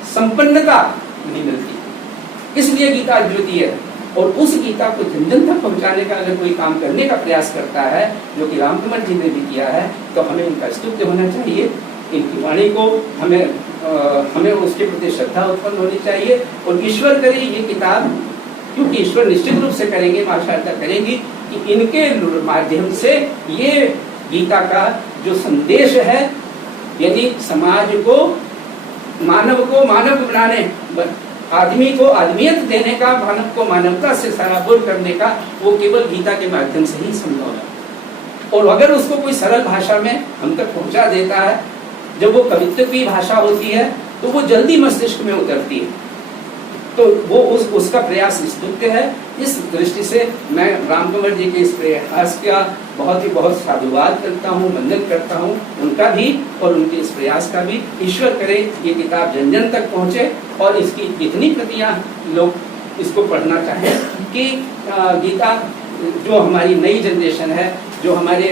संपन्नता नहीं मिलती। इसलिए गीता अद्वितीय है। और उस गीता को जन जन तक पहुंचाने का अगर कोई काम करने का प्रयास करता है, जो कि रामकुमार जी ने भी किया है, तो हमें उनका स्तुत्य होना चाहिए। इनकी वाणी को हमें उसके प्रति श्रद्धा उत्पन्न होनी चाहिए। और ईश्वर करे ये किताब, क्योंकि ईश्वर निश्चित रूप से करेंगे, मां शारदा करेंगी, कि इनके माध्यम से ये गीता का जो संदेश है, यानी समाज को, मानव को मानव बनाने, आदमी को आदमियत देने का, मानव को मानवता से सराबोर करने का, वो केवल गीता के माध्यम से ही संभव है। और अगर उसको कोई सरल भाषा में हम तक पहुंचा देता है, जब वो कवित्व की भाषा होती है तो वो जल्दी मस्तिष्क में उतरती है, तो वो उसका प्रयास स्तुत्य है। इस दृष्टि से मैं रामकुमार जी के इस प्रयास का बहुत साधुवाद करता हूँ, वंदन करता हूँ, उनका भी और उनके इस प्रयास का भी। ईश्वर करे ये किताब जन जन तक पहुँचे और इसकी इतनी प्रतियां लोग इसको पढ़ना चाहें कि गीता जो हमारी नई जनरेशन है, जो हमारे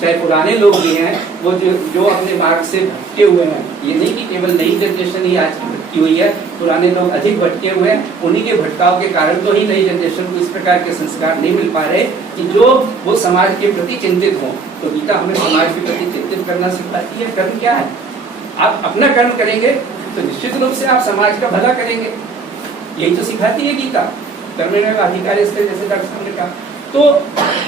चाहे पुराने लोग भी हैं, वो जो अपने मार्ग से भटके हुए हैं, ये नहीं कि केवल नई जनरेशन ही आज भटकी हुई है, पुराने लोग अधिक भटके हुए हैं, उन्हीं के भटकाव के कारण तो ही नई जनरेशन को इस प्रकार के संस्कार नहीं मिल पा रहे कि जो वो समाज के प्रति चिंतित हों। तो गीता हमें समाज के प्रति चिंतित करना सिखाती है। कर्म क्या है? आप अपना कर्म करेंगे तो निश्चित रूप से आप समाज का भला करेंगे, यही तो सिखाती है गीता। कर्मण्य का अधिकार इसके, जैसे डॉक्टर साहब ने कहा। तो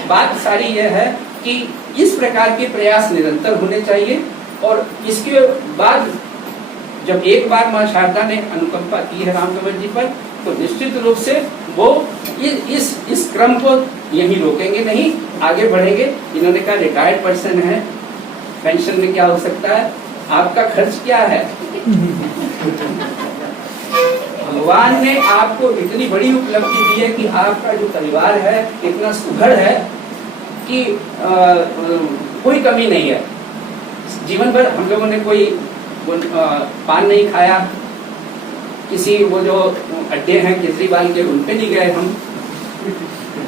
बात सारी यह है कि इस प्रकार के प्रयास निरंतर होने चाहिए। और इसके बाद जब एक बार मां शारदा ने अनुकंपा की है रामकुमार जी पर, तो निश्चित रूप से वो इस क्रम को यही रोकेंगे नहीं, आगे बढ़ेंगे। इन्होंने कहा रिटायर्ड पर्सन है, पेंशन में क्या हो सकता है, आपका खर्च क्या है? भगवान ने आपको इतनी बड़ी उपलब्धि दी है कि आपका जो परिवार है इतना सुघड़ है कि कोई कमी नहीं है। जीवन भर हम लोगों ने कोई पान नहीं खाया, किसी वो जो अड्डे हैं केजरीवाल के, उन पे नहीं गए हम।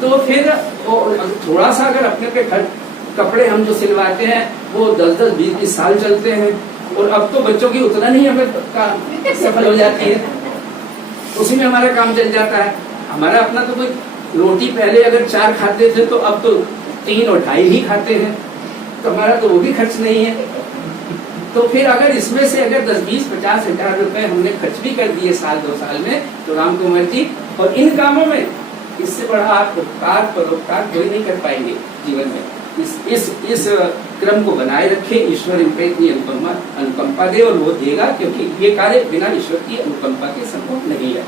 तो फिर थोड़ा सा अगर अपने पे खर्च कपड़े हम जो सिलवाते हैं वो 10-10, 20-20 साल चलते हैं, और अब तो बच्चों की उतना नहीं हमें सफल हो जाती है, उसी में हमारा काम चल जाता है। हमारा अपना तो कोई रोटी पहले अगर 4 खाते थे तो अब तो 3 और 2.5 ही खाते हैं, तो हमारा तो वो भी खर्च नहीं है। तो फिर अगर इसमें से अगर 10, 20, 50 हजार रुपए हमने खर्च भी कर दिए साल 2 साल में, तो राम कुमार जी, और इन कामों में इससे बड़ा आप उपकार परोपकार कोई नहीं कर पाएंगे जीवन में। इस क्रम को बनाए रखे, ईश्वर इन पे इतनी अनुकंपा दे, और वो देगा, क्योंकि ये कार्य बिना ईश्वर की अनुकंपा के संभव नहीं है।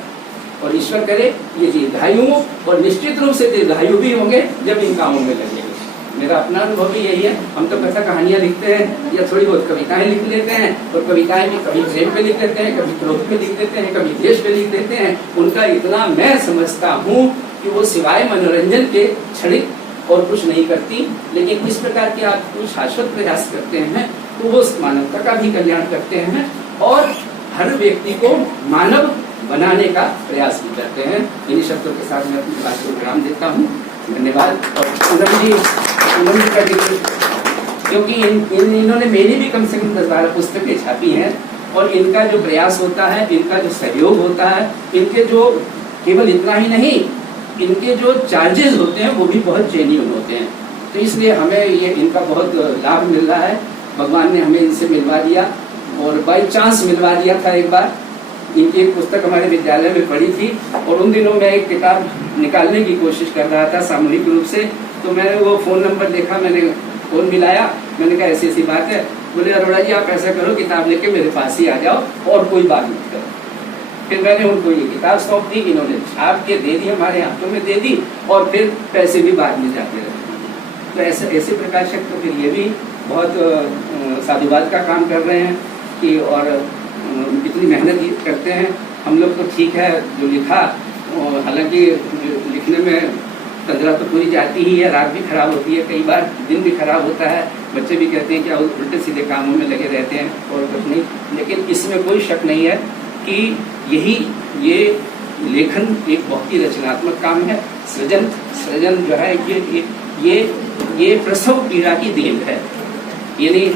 और ईश्वर करे ये दीर्घायु हो, और निश्चित रूप से दीर्घायु भी होंगे जब इन कामों में लगेंगे। मेरा अपना अनुभव भी यही है। हम तो कथा कहानियां लिखते हैं या थोड़ी बहुत कविताएं लिख लेते हैं, और कविताएं भी कभी प्रेम पे लिख देते हैं, कभी क्रोध पे लिख देते हैं, कभी देश पे लिख देते हैं। उनका इतना मैं समझता हूँ कि वो सिवाय मनोरंजन के क्षणिक और कुछ नहीं करती, लेकिन इस प्रकार के आप कुछ शाश्वत प्रयास करते हैं तो वो मानवता का भी कल्याण करते हैं, और हर व्यक्ति को मानव बनाने का प्रयास भी करते हैं। इन्हीं शब्दों के साथ मैं अपनी बात को विराम देता हूँ। धन्यवाद। और पूनम जी का जिक्र, क्योंकि इन्होंने मेरी भी कम से कम 10-12 पुस्तकें छापी हैं, और इनका जो प्रयास होता है, इनका जो सहयोग होता है, इनके जो केवल इतना ही नहीं, इनके जो चार्जेस होते हैं वो भी बहुत जेन्युइन होते हैं। तो इसलिए हमें ये इनका बहुत लाभ मिल रहा है। भगवान ने हमें इनसे मिलवा दिया, और बाई चांस मिलवा दिया था। एक बार इनकी एक पुस्तक हमारे विद्यालय में पढ़ी थी, और उन दिनों मैं एक किताब निकालने की कोशिश कर रहा था सामूहिक रूप से, तो मैंने वो फ़ोन नंबर देखा, मैंने फ़ोन मिलाया, मैंने कहा ऐसी ऐसी बात है। बोले अरोड़ा जी आप ऐसा करो, किताब लेके मेरे पास ही आ जाओ और कोई बात मत करो। फिर मैंने उनको ये किताब सौंप दी, इन्होंने छाप के दे दी, हमारे हाथों में दे दी, और फिर पैसे भी बाद में जाते रहे। तो ऐसे प्रकाशक तो फिर ये भी बहुत साधुवाद का काम कर रहे हैं कि, और इतनी मेहनत करते हैं। हम लोग तो ठीक है जो लिखा, हालांकि लिखने में तंद्रा तो पूरी जाती ही है, रात भी खराब होती है, कई बार दिन भी खराब होता है, बच्चे भी कहते हैं कि उल्टे सीधे कामों में लगे रहते हैं और कुछ नहीं। लेकिन इसमें कोई शक नहीं है कि ये लेखन एक बहुत ही रचनात्मक काम है। सृजन जो है ये प्रसव पीड़ा की देन है। यानी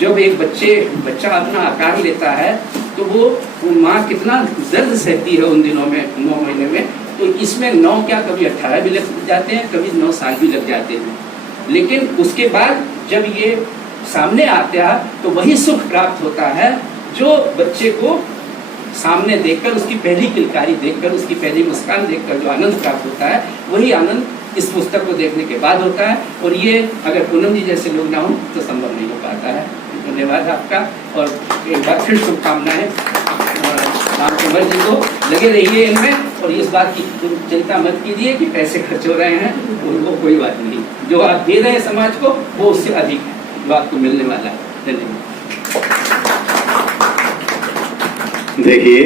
जब एक बच्चा अपना आकार लेता है तो वो माँ कितना दर्द सहती है उन दिनों में, 9 महीने में। तो इसमें 9 क्या, कभी 18 भी लग जाते हैं, कभी 9 साल भी लग जाते हैं। लेकिन उसके बाद जब ये सामने आता है तो वही सुख प्राप्त होता है जो बच्चे को सामने देखकर, उसकी पहली किलकारी देखकर, उसकी पहली मुस्कान देखकर जो आनंद प्राप्त होता है, वही आनंद इस पुस्तक को देखने के बाद होता है। और ये अगर पूनम जी जैसे लोग ना हो तो संभव नहीं हो पाता है। धन्यवाद आपका, और एक बार फिर शुभकामनाएं। राम कुमार जी को लगे रहिए इनमें, और इस बात की चिंता मत कीजिए कि पैसे खर्च हो रहे हैं, वो कोई बात नहीं। जो आप दे रहे हैं समाज को वो उससे अधिक है जो आपको मिलने वाला है। धन्यवाद। देखिए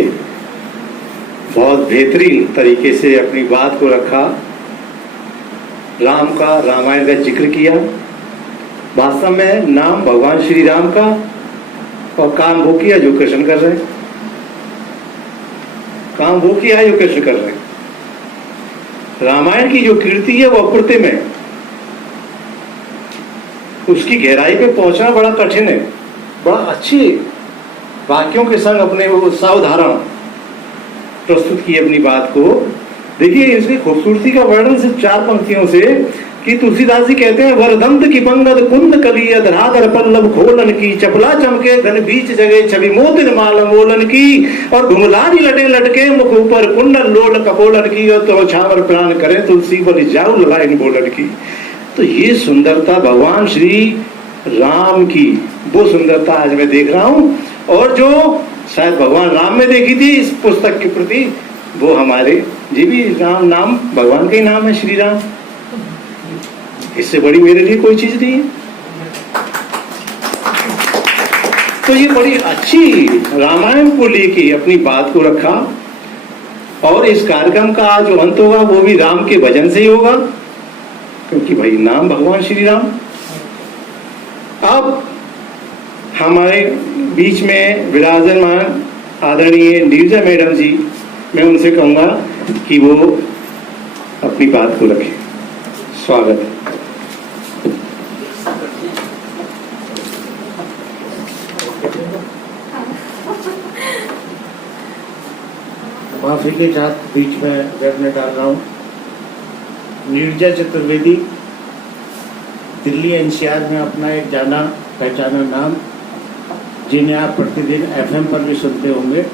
बहुत बेहतरीन तरीके से अपनी बात को रखा, राम का, रामायण का जिक्र किया। वास्तव में नाम भगवान श्री राम का, और काम वो किया जो कृष्ण कर रहे हैं, काम वो किया जो कृष्ण कर रहे हैं। रामायण की जो कीर्ति है वो अप्रतिम है, उसकी गहराई पे पहुंचना बड़ा कठिन है। बड़ा अच्छी वाक्यों के संग अपने वो सावधारण प्रस्तुत की अपनी बात को। देखिए इसकी खूबसूरती का वर्णन सिर्फ 4 पंक्तियों से कि तुलसीदास जी कहते हैं, वरदंत की पंगत कुंद कली अधराधर पल्लव खोलन की, चपला चमके घन बीच जगह छवि मोतिन माल मोलन की, और घुमलानी लटे लटके मुख ऊपर कुंडल लोल कपोलन की, और तो छावर प्राण करे तुलसी बलि जाऊ ललायन बोलन की। तो ये सुंदरता भगवान श्री राम की, वो सुंदरता आज मैं देख रहा हूं, और जो शायद भगवान राम में देखी थी इस पुस्तक के प्रति, वो हमारे जी भी राम, नाम भगवान का ही नाम है श्री राम। इससे बड़ी मेरे लिए कोई चीज नहीं है। तो ये बड़ी अच्छी रामायण को लेके अपनी बात को रखा, और इस कार्यक्रम का जो अंत होगा वो भी राम के भजन से ही होगा, क्योंकि भाई नाम भगवान श्री राम। अब हमारे बीच में विराजमान आदरणीय नीरजा मैडम जी, मैं उनसे कहूंगा कि वो अपनी बात को रखें। स्वागत है। माफी के साथ बीच में बैठने डाल रहा हूँ। नीरजा चतुर्वेदी, दिल्ली एनसीआर में अपना एक जाना पहचाना नाम, जिन्हें आप प्रतिदिन एफएम पर भी सुनते होंगे,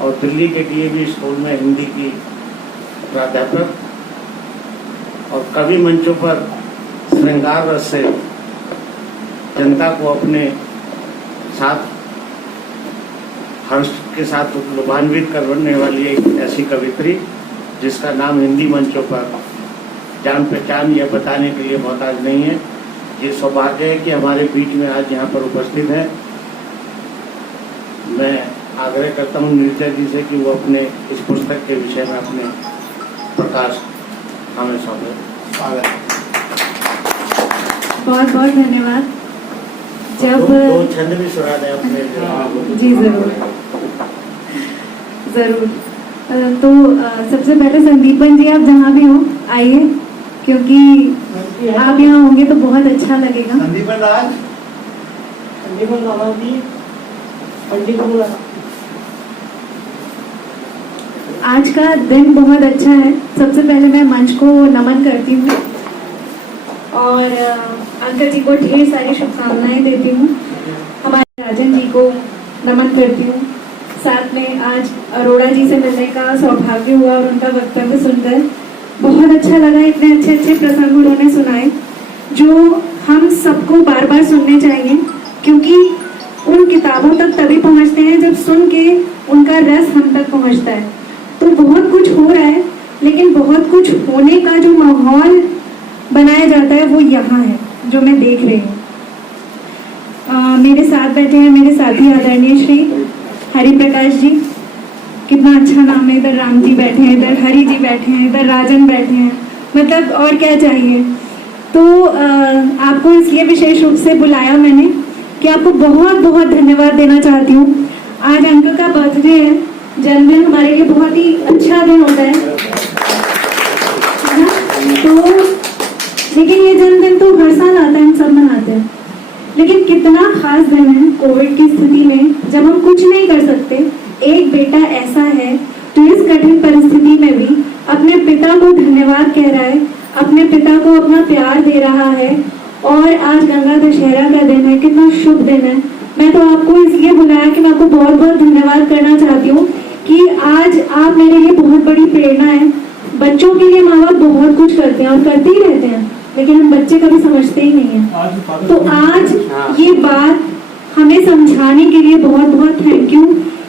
और दिल्ली के डीएवी स्कूल में हिंदी की प्राध्यापक, और कवि मंचों पर श्रृंगार रस से जनता को अपने साथ हर्ष के साथ लुभान्वित करने वाली एक ऐसी कवित्री जिसका नाम हिंदी मंचों पर जान पहचान यह बताने के लिए मोहताज नहीं है। ये सौभाग्य है कि हमारे बीच में आज यहाँ पर उपस्थित है। मैं आग्रह करता हूँ नीरजा जी से कि वो अपने इस पुस्तक के विषय में अपने प्रकाश हमें सौंपे। बहुत बहुत धन्यवाद। जब दो छंद भी सुना दें अपने। जी जरूर। तो सबसे पहले संदीपन जी, आप जहाँ भी हो आइए, क्योंकि आप यहाँ होंगे तो बहुत अच्छा लगेगा। संदीपन राज, संदीपन रावती, पंडित बोला। आज का दिन बहुत अच्छा है। सबसे पहले मैं मंच को नमन करती हूँ और अंकल जी को ढेर सारी शुभकामनाएं देती हूँ। हमारे राजन जी को नमन करती हूँ। साथ में आज अरोड़ा जी से मिलने का सौभाग्य हुआ और उनका वक्तव्य सुनकर बहुत अच्छा लगा। इतने अच्छे अच्छे प्रसंग उन्होंने सुनाए जो हम सबको बार बार सुनने चाहिए, क्योंकि उन किताबों तक तभी पहुँचते हैं जब सुन के उनका रस हम तक पहुँचता है। तो बहुत कुछ हो रहा है, लेकिन बहुत कुछ होने का जो माहौल बनाया जाता है वो यहाँ है, जो मैं देख रही हूँ। मेरे साथ बैठे हैं मेरे साथी आदरणीय श्री हरि प्रकाश जी, कितना अच्छा नाम है। इधर राम जी बैठे हैं, इधर हरि जी बैठे हैं, इधर राजन बैठे हैं, मतलब और क्या चाहिए। तो आपको इसलिए विशेष रूप से बुलाया मैंने कि आपको बहुत बहुत धन्यवाद देना चाहती हूँ। आज अंकल का बर्थडे है, जन्मदिन हमारे लिए बहुत ही अच्छा दिन होता है ना? तो लेकिन ये जन्मदिन तो हर साल आता है, हम सब मनाते हैं, लेकिन कितना खास दिन है कोविड की स्थिति में जब हम कुछ नहीं कर सकते। एक बेटा ऐसा है जो इस कठिन परिस्थिति में भी अपने पिता को धन्यवाद कह रहा है, अपने पिता को अपना प्यार दे रहा है। और आज गंगा दशहरा का दिन है, कितना शुभ दिन है। मैं तो आपको इसलिए बुलाया कि मैं आपको बहुत बहुत धन्यवाद करना चाहती हूँ कि आज आप मेरे लिए बहुत बड़ी प्रेरणा है। बच्चों के लिए माँ बाप बहुत कुछ करते हैं और करते ही रहते हैं, लेकिन हम बच्चे कभी समझते ही नहीं है। तो आज ये बात हमें समझाने के लिए बहुत बहुत थैंक यू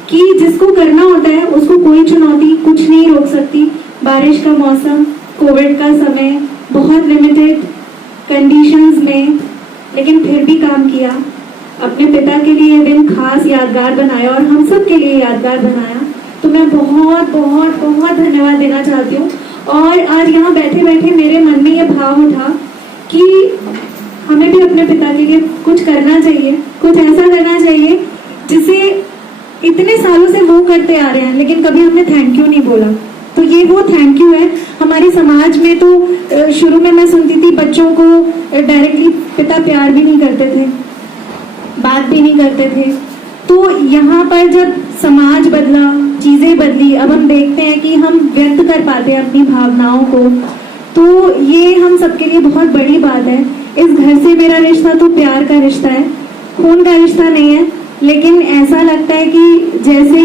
कि जिसको करना होता है उसको कोई चुनौती कुछ नहीं रोक सकती। बारिश का मौसम, कोविड का समय, बहुत लिमिटेड कंडीशंस में, लेकिन फिर भी काम किया। अपने पिता के लिए ये दिन खास यादगार बनाया और हम सब के लिए यादगार बनाया। तो मैं बहुत बहुत बहुत धन्यवाद देना चाहती हूँ। और आज यहाँ बैठे बैठे मेरे मन में ये भाव उठा कि हमें भी अपने पिता के लिए कुछ करना चाहिए, कुछ ऐसा करना चाहिए जिसे इतने सालों से वो करते आ रहे हैं, लेकिन कभी हमने थैंक यू नहीं बोला। तो ये वो थैंक यू है। हमारे समाज में तो शुरू में मैं सुनती थी बच्चों को डायरेक्टली पिता प्यार भी नहीं करते थे, बात भी नहीं करते थे। तो यहाँ पर जब समाज बदला, चीजें बदली, अब हम देखते हैं कि हम व्यक्त कर पाते हैं अपनी भावनाओं को। तो ये हम सबके लिए बहुत बड़ी बात है। इस घर से मेरा रिश्ता तो प्यार का रिश्ता है, खून का रिश्ता नहीं है, लेकिन ऐसा लगता है कि जैसे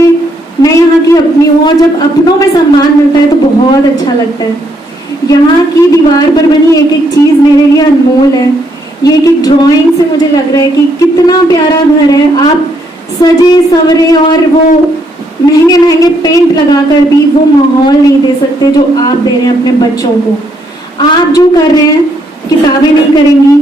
मैं यहाँ की अपनी हूँ। और जब अपनों में सम्मान मिलता है तो बहुत अच्छा लगता है। यहाँ की दीवार पर बनी एक एक चीज मेरे लिए अनमोल है। ये एक ड्राइंग से मुझे लग रहा है कि कितना प्यारा घर है। आप सजे सवरे और वो महंगे महंगे पेंट लगाकर भी वो माहौल नहीं दे सकते जो आप दे रहे हैं अपने बच्चों को। आप जो कर रहे हैं, किताबें नहीं करेंगी,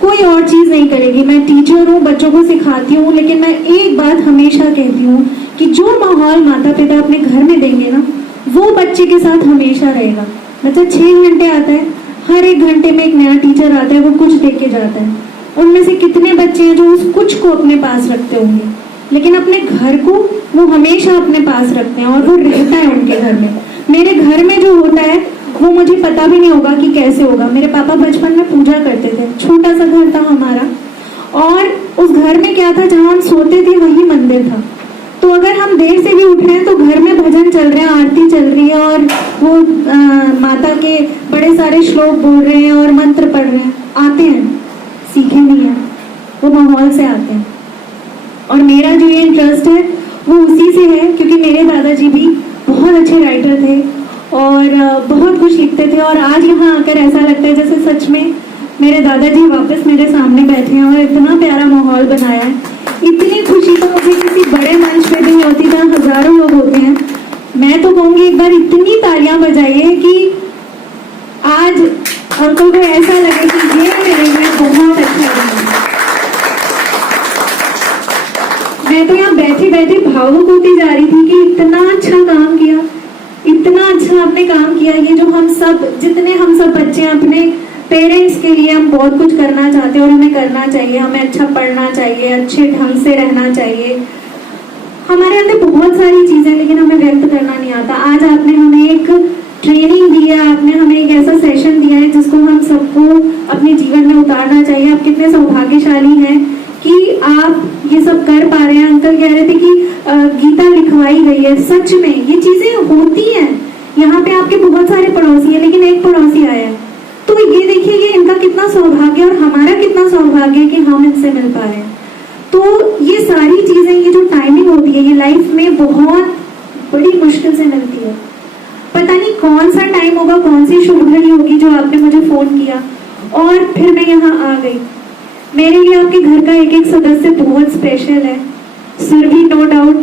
कोई और चीज नहीं करेगी। मैं टीचर हूँ, बच्चों को सिखाती हूँ, लेकिन मैं एक बात हमेशा कहती हूँ कि जो माहौल माता पिता अपने घर में देंगे ना, वो बच्चे के साथ हमेशा रहेगा। बच्चा 6 घंटे आता है, हर एक घंटे में एक नया टीचर आता है, वो कुछ दे के जाता है। उनमें से कितने बच्चे हैं जो उस कुछ को अपने पास रखते होंगे, लेकिन अपने घर को वो हमेशा अपने पास रखते हैं और वो रहता है उनके घर में। मेरे घर में जो होता है वो मुझे पता भी नहीं होगा कि कैसे होगा। मेरे पापा बचपन में पूजा करते थे, छोटा सा घर था हमारा, और उस घर में क्या था, जहाँ हम सोते थे वही मंदिर था। तो अगर हम देर से भी उठ रहे हैं तो घर में भजन चल रहे हैं, आरती चल रही है और वो माता के बड़े सारे श्लोक बोल रहे हैं और मंत्र पढ़ रहे हैं, आते हैं, सीखे नहीं है, वो माहौल से आते हैं। और मेरा जो ये इंटरेस्ट है वो उसी से है, क्योंकि मेरे दादाजी भी बहुत अच्छे राइटर थे और बहुत कुछ लिखते थे। और आज यहाँ आकर ऐसा लगता है जैसे सच में मेरे दादाजी वापस मेरे सामने बैठे हैं और इतना प्यारा माहौल बनाया है। इतनी खुशी तो मुझे किसी बड़े मंच पे भी नहीं होती जहाँ हजारों लोग होते हैं। मैं तो कहूँगी एक बार इतनी तालियां बजाइए कि आज अंकल को ऐसा लगे कि ये मेरे लिए बहुत अच्छा लगा। मैं तो यहाँ बैठी बैठी भावुक होती जा रही थी कि इतना अच्छा काम किया, इतना अच्छा आपने काम किया। ये जो हम सब, जितने हम सब बच्चे अपने पेरेंट्स के लिए हम बहुत कुछ करना चाहते हैं और हमें करना चाहिए। हमें अच्छा पढ़ना चाहिए, अच्छे ढंग से रहना चाहिए। हमारे अंदर बहुत सारी चीजें लेकिन हमें व्यक्त करना नहीं आता। आज आपने हमें एक ट्रेनिंग दी है, आपने हमें एक ऐसा सेशन दिया है जिसको हम सबको अपने जीवन में उतारना चाहिए। आप कितने सौभाग्यशाली हैं कि आप ये सब कर पा रहे हैं। अंकल कह रहे थे कि गीता लिखवाई गई है, सच में ये चीजें होती हैं। यहाँ पे आपके बहुत सारे पड़ोसी हैं लेकिन एक पड़ोसी आया है, तो ये देखिए ये इनका कितना सौभाग्य और हमारा कितना सौभाग्य है कि हम इनसे मिल पा रहे हैं। तो ये सारी चीजें, ये जो टाइमिंग होती है, ये लाइफ में बहुत बड़ी मुश्किल से मिलती है। पता नहीं कौन सा टाइम होगा, कौन सी शुभ घड़ी होगी जो आपने मुझे फोन किया और फिर मैं यहाँ आ गई। मेरे लिए आपके घर का एक एक सदस्य बहुत स्पेशल है। सुरभि नो डाउट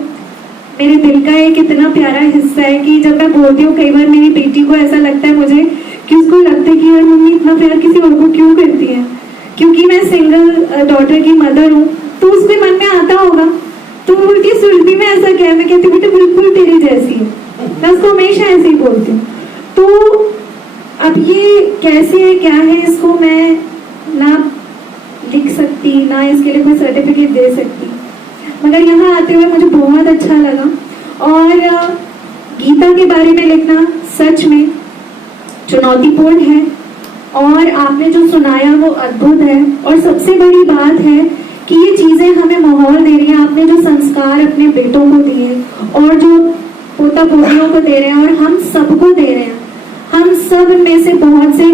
मेरे दिल का एक इतना प्यारा हिस्सा है कि जब मैं बोलती हूँ, कई बार मेरी बेटी को ऐसा लगता है मुझे कि उसको लगता है कि यार मम्मी इतना प्यार किसी और को क्यों करती है, क्योंकि मैं सिंगल डॉटर की मदर हूँ। तो उसके मन में आता होगा, तो वो बोलती है सुरभि में ऐसा क्या है? मैं कहती हूँ बेटा बिल्कुल तेरी जैसी है। मैं उसको हमेशा ऐसे ही बोलती हूँ। तो अब ये कैसे है, क्या है, इसको मैं ना लिख सकती, ना इसके लिए कोई सर्टिफिकेट दे सकती, मगर यहाँ आते हुए मुझे बहुत अच्छा लगा। और गीता के बारे में लिखना सच में चुनौतीपूर्ण है और आपने जो सुनाया वो अद्भुत है। और सबसे बड़ी बात है कि ये चीजें हमें माहौल दे रही हैं। आपने जो संस्कार अपने बेटों को दिए और जो पोता पोतियों को दे रहे हैं और हम सबको दे रहे हैं। हम सब में से बहुत से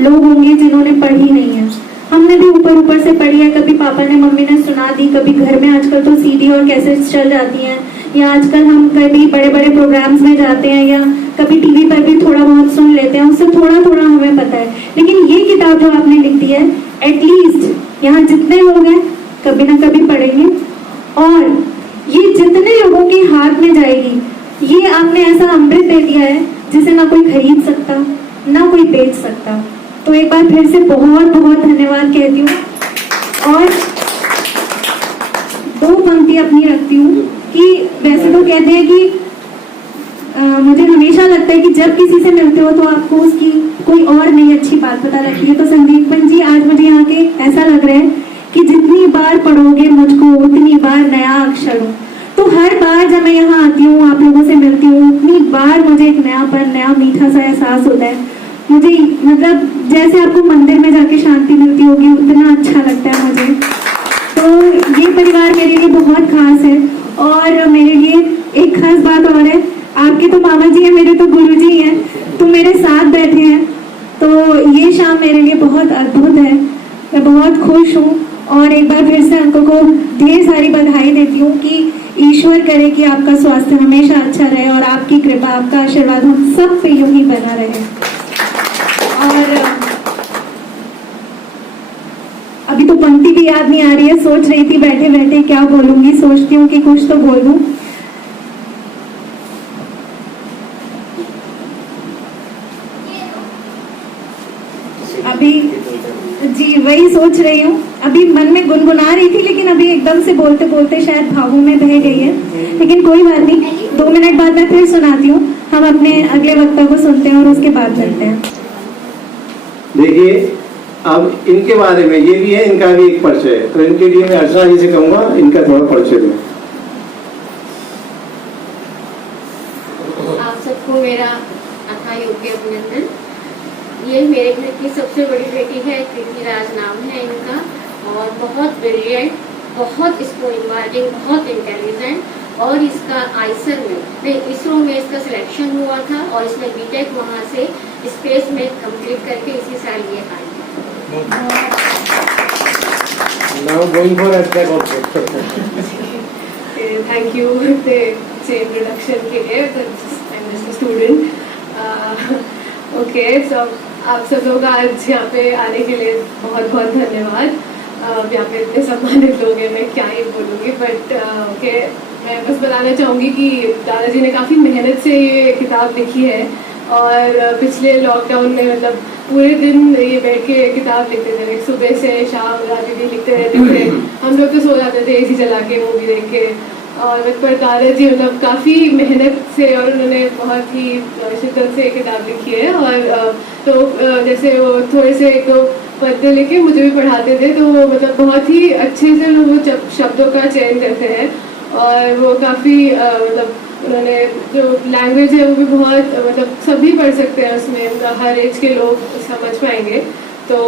लोग होंगे जिन्होंने पढ़ी नहीं है, हमने भी ऊपर ऊपर से पढ़ी है। कभी पापा ने मम्मी ने सुना दी, कभी घर में आजकल तो सीडी और कैसेट्स चल जाती हैं, या आजकल हम कभी बड़े बड़े प्रोग्राम्स में जाते हैं या कभी टीवी पर भी थोड़ा बहुत सुन लेते हैं, उससे थोड़ा थोड़ा हमें पता है। लेकिन ये किताब जो आपने लिख दी है, एटलीस्ट यहाँ जितने लोग हैं कभी ना कभी पढ़ेंगे और ये जितने लोगों के हाथ में जाएगी, ये आपने ऐसा अमृत दे दिया है जिसे ना कोई खरीद सकता, ना कोई बेच सकता। तो एक बार फिर से बहुत बहुत धन्यवाद कहती हूँ। और दो पंक्ति अपनी रखती हूँ कि वैसे तो कहते हैं कि मुझे हमेशा लगता है कि जब किसी से मिलते हो तो आपको उसकी कोई और नई अच्छी बात पता लगती है। तो संदीपन जी, आज मुझे यहाँ के ऐसा लग रहा है कि जितनी बार पढ़ोगे मुझको उतनी बार नया अक्षर हो। तो हर बार जब मैं यहाँ आती हूँ, आप लोगों से मिलती हूँ, उतनी बार मुझे एक नयापन, नया मीठा सा एहसास होता है। मुझे मतलब जैसे आपको मंदिर में जाके शांति मिलती होगी, उतना अच्छा लगता है मुझे। तो ये परिवार मेरे लिए बहुत खास है। और मेरे लिए एक खास बात और है, आपके तो मामा जी हैं, मेरे तो गुरु जी हैं, तो मेरे साथ बैठे हैं। तो ये शाम मेरे लिए बहुत अद्भुत है, मैं बहुत खुश हूँ। और एक बार फिर से अंकों को ढेर सारी बधाई देती हूँ कि ईश्वर करे कि आपका स्वास्थ्य हमेशा अच्छा रहे और आपकी कृपा, आपका आशीर्वाद हम सब पे यूं ही बना रहे। और अभी तो पंक्ति भी याद नहीं आ रही है, सोच रही थी बैठे बैठे क्या बोलूंगी, सोचती हूँ कि कुछ तो बोल दूं। अभी जी वही सोच रही हूँ, अभी मन में गुनगुना रही थी लेकिन अभी एकदम से बोलते बोलते शायद भावों में बह गई है। लेकिन कोई बात नहीं, 2 मिनट बाद मैं फिर सुनाती हूँ। हम अपने अगले वक्ता को सुनते हैं और उसके बाद करते हैं। देखिए, अब इनके बारे में ये भी है, इनका भी एक परिचय है, तो इनके लिए मैं अर्चना जी से कहूँगा इनका थोड़ा परिचय दूँ। आप सबको मेरा अथाह योग्य अभिनंदन। ये मेरे घर की सबसे बड़ी बेटी है, कृति राज नाम है इनका, और बहुत ब्रिलियंट, बहुत स्पोइल वार्डिंग, बहुत इंटेलिजेंट और इसका आईसर में नहीं इसरो में इसका सिलेक्शन हुआ था और इसने बीटेक वहाँ से स्पेस में कंप्लीट करके इसी साल ये आई है। Now going for hashtag also. Thank you से इंट्रोडक्शन के लिए। I am just a student. Okay, so आप सब लोग आज यहाँ पे आने के लिए बहुत बहुत धन्यवाद। यहाँ पे इतने सम्मानित लोग हैं, मैं क्या ही बोलूँगी, बट ओके, मैं बस बताना चाहूँगी कि दादाजी ने काफ़ी मेहनत से ये किताब लिखी है और पिछले लॉकडाउन में मतलब पूरे दिन ये बैठ के किताब लिखते थे, सुबह से शाम रात भी लिखते रहते थे। हम लोग तो सो जाते थे एसी चला के, मूवी देख के। और पर दादाजी मतलब काफ़ी मेहनत से और उन्होंने बहुत ही शिद्दत से किताब लिखी है। और तो जैसे वो थोड़े से एक दो पद्य लेके मुझे भी पढ़ाते थे, तो वो मतलब बहुत ही अच्छे से वो शब्दों का चयन करते हैं और वो काफ़ी मतलब उन्होंने जो लैंग्वेज है वो भी बहुत मतलब सभी पढ़ सकते हैं उसमें, मतलब हर एज के लोग समझ पाएंगे। तो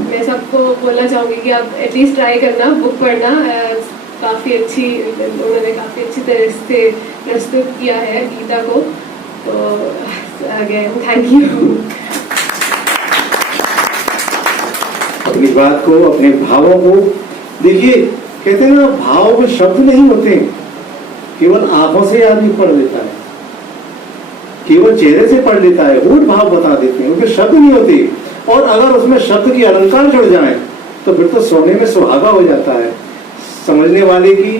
मैं सबको बोलना चाहूँगी कि आप एटलीस्ट ट्राई करना, बुक पढ़ना। काफ़ी अच्छी उन्होंने काफ़ी अच्छी तरह से प्रस्तुत किया है गीता को। तो अगेन थैंक यू। अपनी बात को, अपने भावों को देखिए, कहते हैं ना, भाव में शब्द नहीं होते, केवल आंखों से आदमी पढ़ लेता है, केवल चेहरे से पढ़ लेता है, वो भाव बता देते हैं, उनके शब्द नहीं होते। और अगर उसमें शब्द की अलंकार जुड़ जाए तो फिर तो सोने में सुहागा हो जाता है। समझने वाले की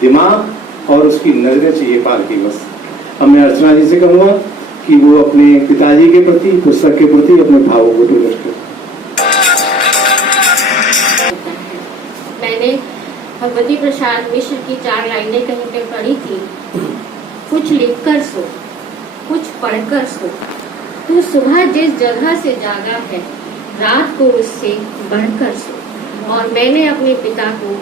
दिमाग और उसकी नजरें चाहिए पार की बस। अब मैं अर्चना जी से कहूँगा कि वो अपने पिताजी के प्रति, पुस्तक के प्रति अपने भावों को प्रकट करें। मैंने भगवती प्रसाद मिश्र की 4 लाइनें कहीं पे पढ़ी थी। कुछ लिखकर सो, कुछ पढ़कर सो, तू सुबह जिस जगह से जागा है, रात को उससे बढ़कर सो। और मैंने अपने पिता को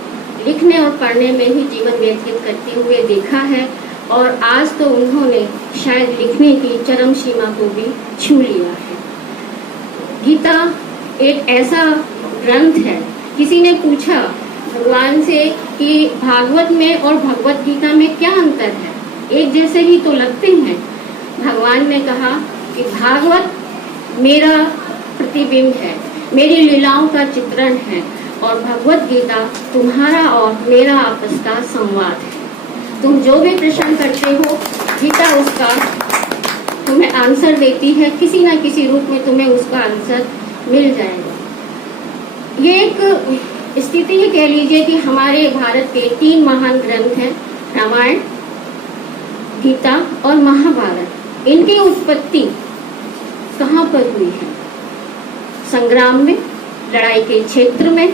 लिखने और पढ़ने में ही जीवन व्यतीत करते हुए देखा है और आज तो उन्होंने शायद लिखने की चरम सीमा को भी छू लिया है। गीता एक ऐसा ग्रंथ है, किसी ने पूछा भगवान से कि भागवत में और भगवत गीता में क्या अंतर है, एक जैसे ही तो लगते हैं। भगवान ने कहा कि भागवत मेरा प्रतिबिंब है, मेरी लीलाओं का चित्रण है और भगवत गीता तुम्हारा और मेरा आपस का संवाद है। तुम जो भी प्रश्न करते हो, गीता उसका तुम्हें आंसर देती है, किसी ना किसी रूप में तुम्हें उसका आंसर मिल जाएगा। ये एक स्थिति ही कह लीजिए कि हमारे भारत के 3 महान ग्रंथ हैं, रामायण, गीता और महाभारत। इनकी उत्पत्ति कहाँ पर हुई है? संग्राम में, लड़ाई के क्षेत्र में।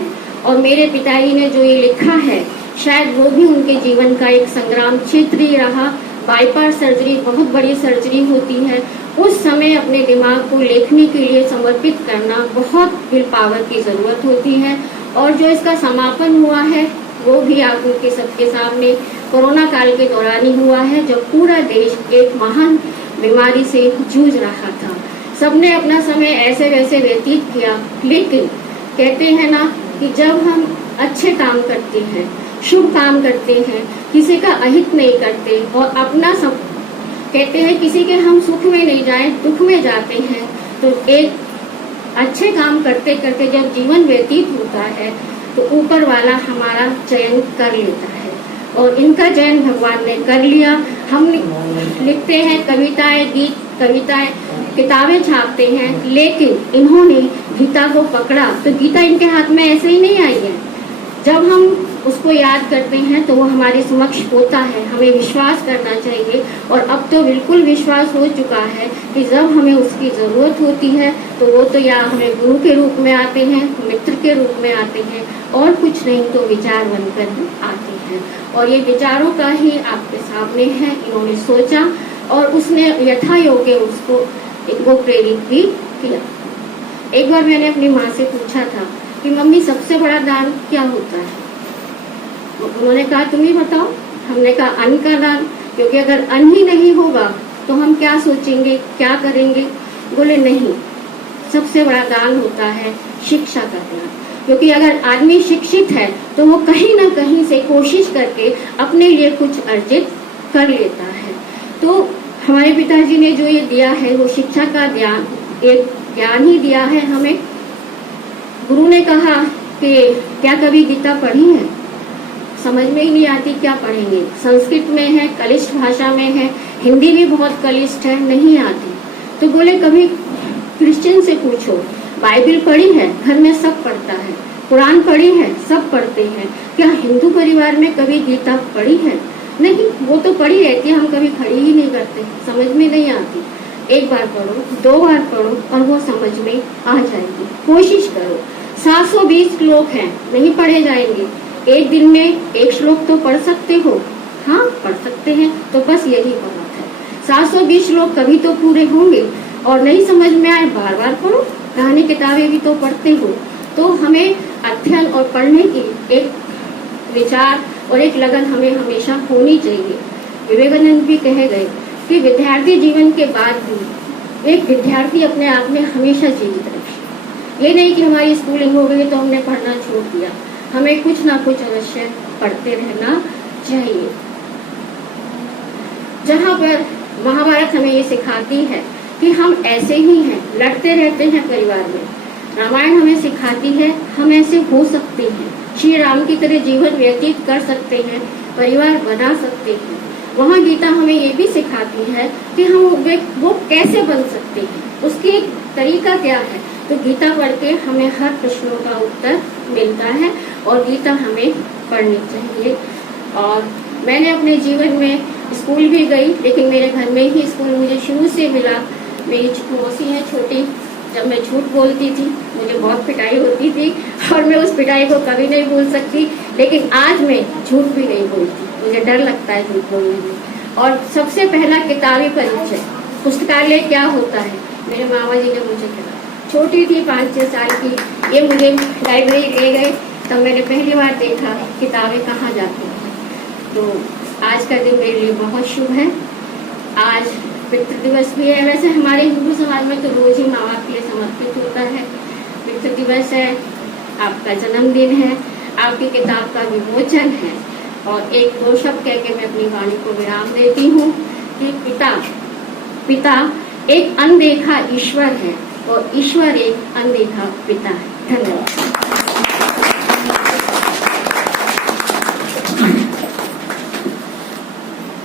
और मेरे पिताजी ने जो ये लिखा है, शायद वो भी उनके जीवन का एक संग्राम क्षेत्र ही रहा। बाईपास सर्जरी बहुत बड़ी सर्जरी होती है, उस समय अपने दिमाग को लेखनी के लिए समर्पित करना बहुत विल पावर की ज़रूरत होती है। और जो इसका समापन हुआ है वो भी आप उनके सबके सामने कोरोना काल के दौरान ही हुआ है, जब पूरा देश एक महान बीमारी से जूझ रहा था। सबने अपना समय ऐसे वैसे व्यतीत किया, लेकिन कहते हैं ना कि जब हम अच्छे काम करते हैं, शुभ काम करते हैं, किसी का अहित नहीं करते और अपना सब कहते हैं किसी के हम सुख में नहीं जाए, दुख में जाते हैं, तो एक अच्छे काम करते करते जब जीवन व्यतीत होता है तो ऊपर वाला हमारा चयन कर लेता है और इनका चयन भगवान ने कर लिया। हम लिखते हैं कविताएं, गीत, कविताएं, किताबें छापते हैं, लेकिन इन्होंने गीता को पकड़ा तो गीता इनके हाथ में ऐसे ही नहीं आई है। जब हम उसको याद करते हैं तो वो हमारे समक्ष होता है, हमें विश्वास करना चाहिए। और अब तो बिल्कुल विश्वास हो चुका है कि जब हमें उसकी ज़रूरत होती है तो वो तो या हमें गुरु के रूप में आते हैं, मित्र के रूप में आते हैं, और कुछ नहीं तो विचार बनकर ही आते हैं। और ये विचारों का ही आपके सामने है, इन्होंने सोचा और उसने यथा योग्य उसको वो प्रेरित भी किया। एक बार मैंने अपनी माँ से पूछा था कि मम्मी सबसे बड़ा दान क्या होता है? उन्होंने कहा तुम ही बताओ। हमने कहा अन्न का दान, क्योंकि अगर अन्न ही नहीं होगा तो हम क्या सोचेंगे, क्या करेंगे? बोले नहीं, सबसे बड़ा दान होता है शिक्षा का दान। क्योंकि अगर आदमी शिक्षित है तो वो कहीं ना कहीं से कोशिश करके अपने लिए कुछ अर्जित कर लेता है। तो हमारे पिताजी ने जो ये दिया है वो शिक्षा का एक ज्ञान ही दिया है हमें। गुरु ने कहा कि क्या कभी गीता पढ़ी है? समझ में ही नहीं आती, क्या पढ़ेंगे? संस्कृत में है, कलिष्ठ भाषा में है, हिंदी भी बहुत कलिष्ठ है, नहीं आती। तो बोले कभी क्रिश्चियन से पूछो, बाइबल पढ़ी है? घर में सब पढ़ता है। कुरान पढ़ी है? सब पढ़ते हैं। क्या हिंदू परिवार में कभी गीता पढ़ी है? नहीं, वो तो पढ़ी रहती है, हम कभी खड़ी ही नहीं करते, समझ में नहीं आती। एक बार पढ़ो, 2 बार पढ़ो और वो समझ में आ जाएगी। कोशिश करो। 720 श्लोक हैं, नहीं पढ़े जाएंगे। एक दिन में 1 श्लोक तो पढ़ सकते हो। हाँ, पढ़ सकते हैं, तो बस यही बात है। 720 श्लोक कभी तो पूरे होंगे, और नहीं समझ में आए बार बार पढ़ो। कहानी किताबें भी तो पढ़ते हो। तो हमें अध्ययन और पढ़ने की एक विचार और एक लगन हमें हमेशा होनी चाहिए। विवेकानंद भी कहे गए कि विद्यार्थी जीवन के बाद भी एक विद्यार्थी अपने आप में हमेशा जीवित रखे। ये नहीं कि हमारी स्कूलिंग हो गई तो हमने पढ़ना छोड़ दिया। हमें कुछ ना कुछ अवश्य पढ़ते रहना चाहिए। जहाँ पर महाभारत हमें ये सिखाती है कि हम ऐसे ही हैं, लड़ते रहते हैं परिवार में। रामायण हमें सिखाती है हम ऐसे हो सकते हैं, श्री राम की तरह जीवन व्यतीत कर सकते हैं, परिवार बना सकते हैं। वहाँ गीता हमें ये भी सिखाती है कि हम वो कैसे बन सकते हैं, उसकी एक तरीका क्या है। तो गीता पढ़ के हमें हर प्रश्नों का उत्तर मिलता है और गीता हमें पढ़नी चाहिए। और मैंने अपने जीवन में स्कूल भी गई, लेकिन मेरे घर में ही स्कूल मुझे शुरू से मिला। मेरी मौसी है छोटी, जब मैं झूठ बोलती थी मुझे बहुत पिटाई होती थी और मैं उस पिटाई को कभी नहीं भूल सकती। लेकिन आज मैं झूठ भी नहीं बोलती, मुझे डर लगता है झूठ बोलने में। और सबसे पहला किताबी परिचय, पुस्तकालय क्या होता है, मेरे मामा जी ने मुझे कहा। छोटी थी, 5-6 साल की, ये मुझे लाइब्रेरी ले गए, तब मैंने पहली बार देखा किताबें कहाँ जाती हैं। तो आज का दिन मेरे लिए बहुत शुभ है। आज पितृ दिवस भी है। वैसे हमारे हिंदू समाज में तो रोज ही माँ बाप के लिए समर्पित होता है। पितृ दिवस है, आपका जन्मदिन है, आपकी किताब का विमोचन है। और एक 2 शब्द कह के मैं अपनी वाणी को विराम देती हूँ कि पिता एक अनदेखा ईश्वर है और ईश्वर एक अनदेखा पिता है। धन्यवाद।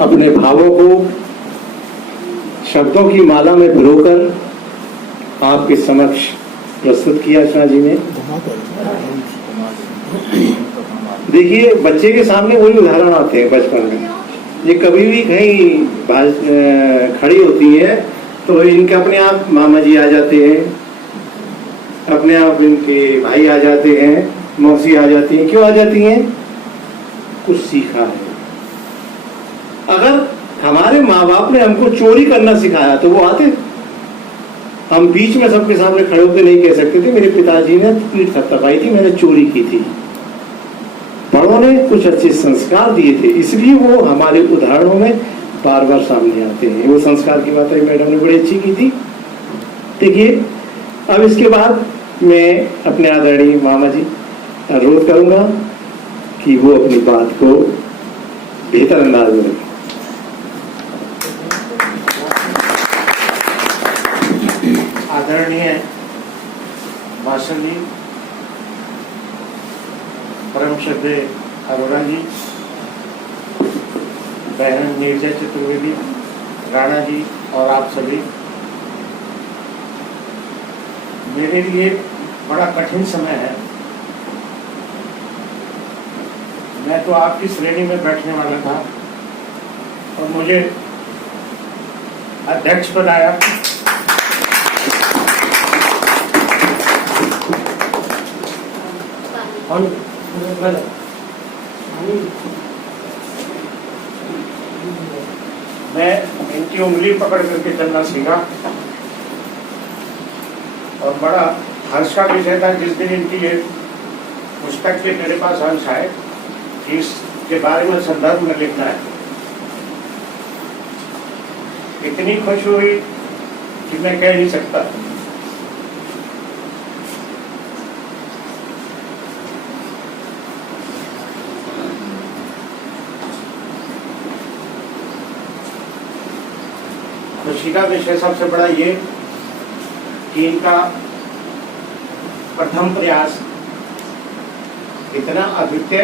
अपने भावों को शब्दों की माला में पिरोकर आपके समक्ष प्रस्तुत किया अर्चना जी ने। देखिए, बच्चे के सामने वही उदाहरण आते हैं बचपन में। ये कभी भी कहीं खड़ी होती है तो इनके अपने आप मामा जी आ जाते हैं, अपने आप इनके भाई आ जाते हैं, मौसी आ जाती हैं। क्यों आ जाती हैं? कुछ सीखा है। अगर हमारे माँ बाप ने हमको चोरी करना सिखाया तो वो आते। हम बीच में सबके सामने खड़े होकर नहीं कह सकते थे मेरे पिताजी ने पीठ थपथपाई थी, मैंने चोरी की थी। बड़ों ने कुछ अच्छे संस्कार दिए थे, इसलिए वो हमारे उदाहरणों में बार बार सामने आते हैं। वो संस्कार की बात मैडम ने बड़ी अच्छी की थी। देखिए, अब इसके बाद मैं अपने आदरणीय मामा जी अनुरोध करूंगा कि वो अपनी बात को बेहतर अंदाज में रखें। आदरणीय भाषण जी, परम श्रद्धेय अरोड़ा जी, बहन नीरजा चतुर्वेदी, राणा जी और आप सभी, मेरे लिए बड़ा कठिन समय है। मैं तो आपकी श्रेणी में बैठने वाला था और मुझे अध्यक्ष बनाया। मैं इनकी उंगली पकड़ करके चलना सीखा और बड़ा हर्ष का विषय था जिस दिन इनकी ये पुस्तक के मेरे पास अंश आए कि इसके बारे में संदर्भ में लिखना है। इतनी खुश हुई कि मैं कह नहीं सकता। खुशी का विषय सबसे बड़ा ये कि इनका प्रथम प्रयास इतना अद्वितीय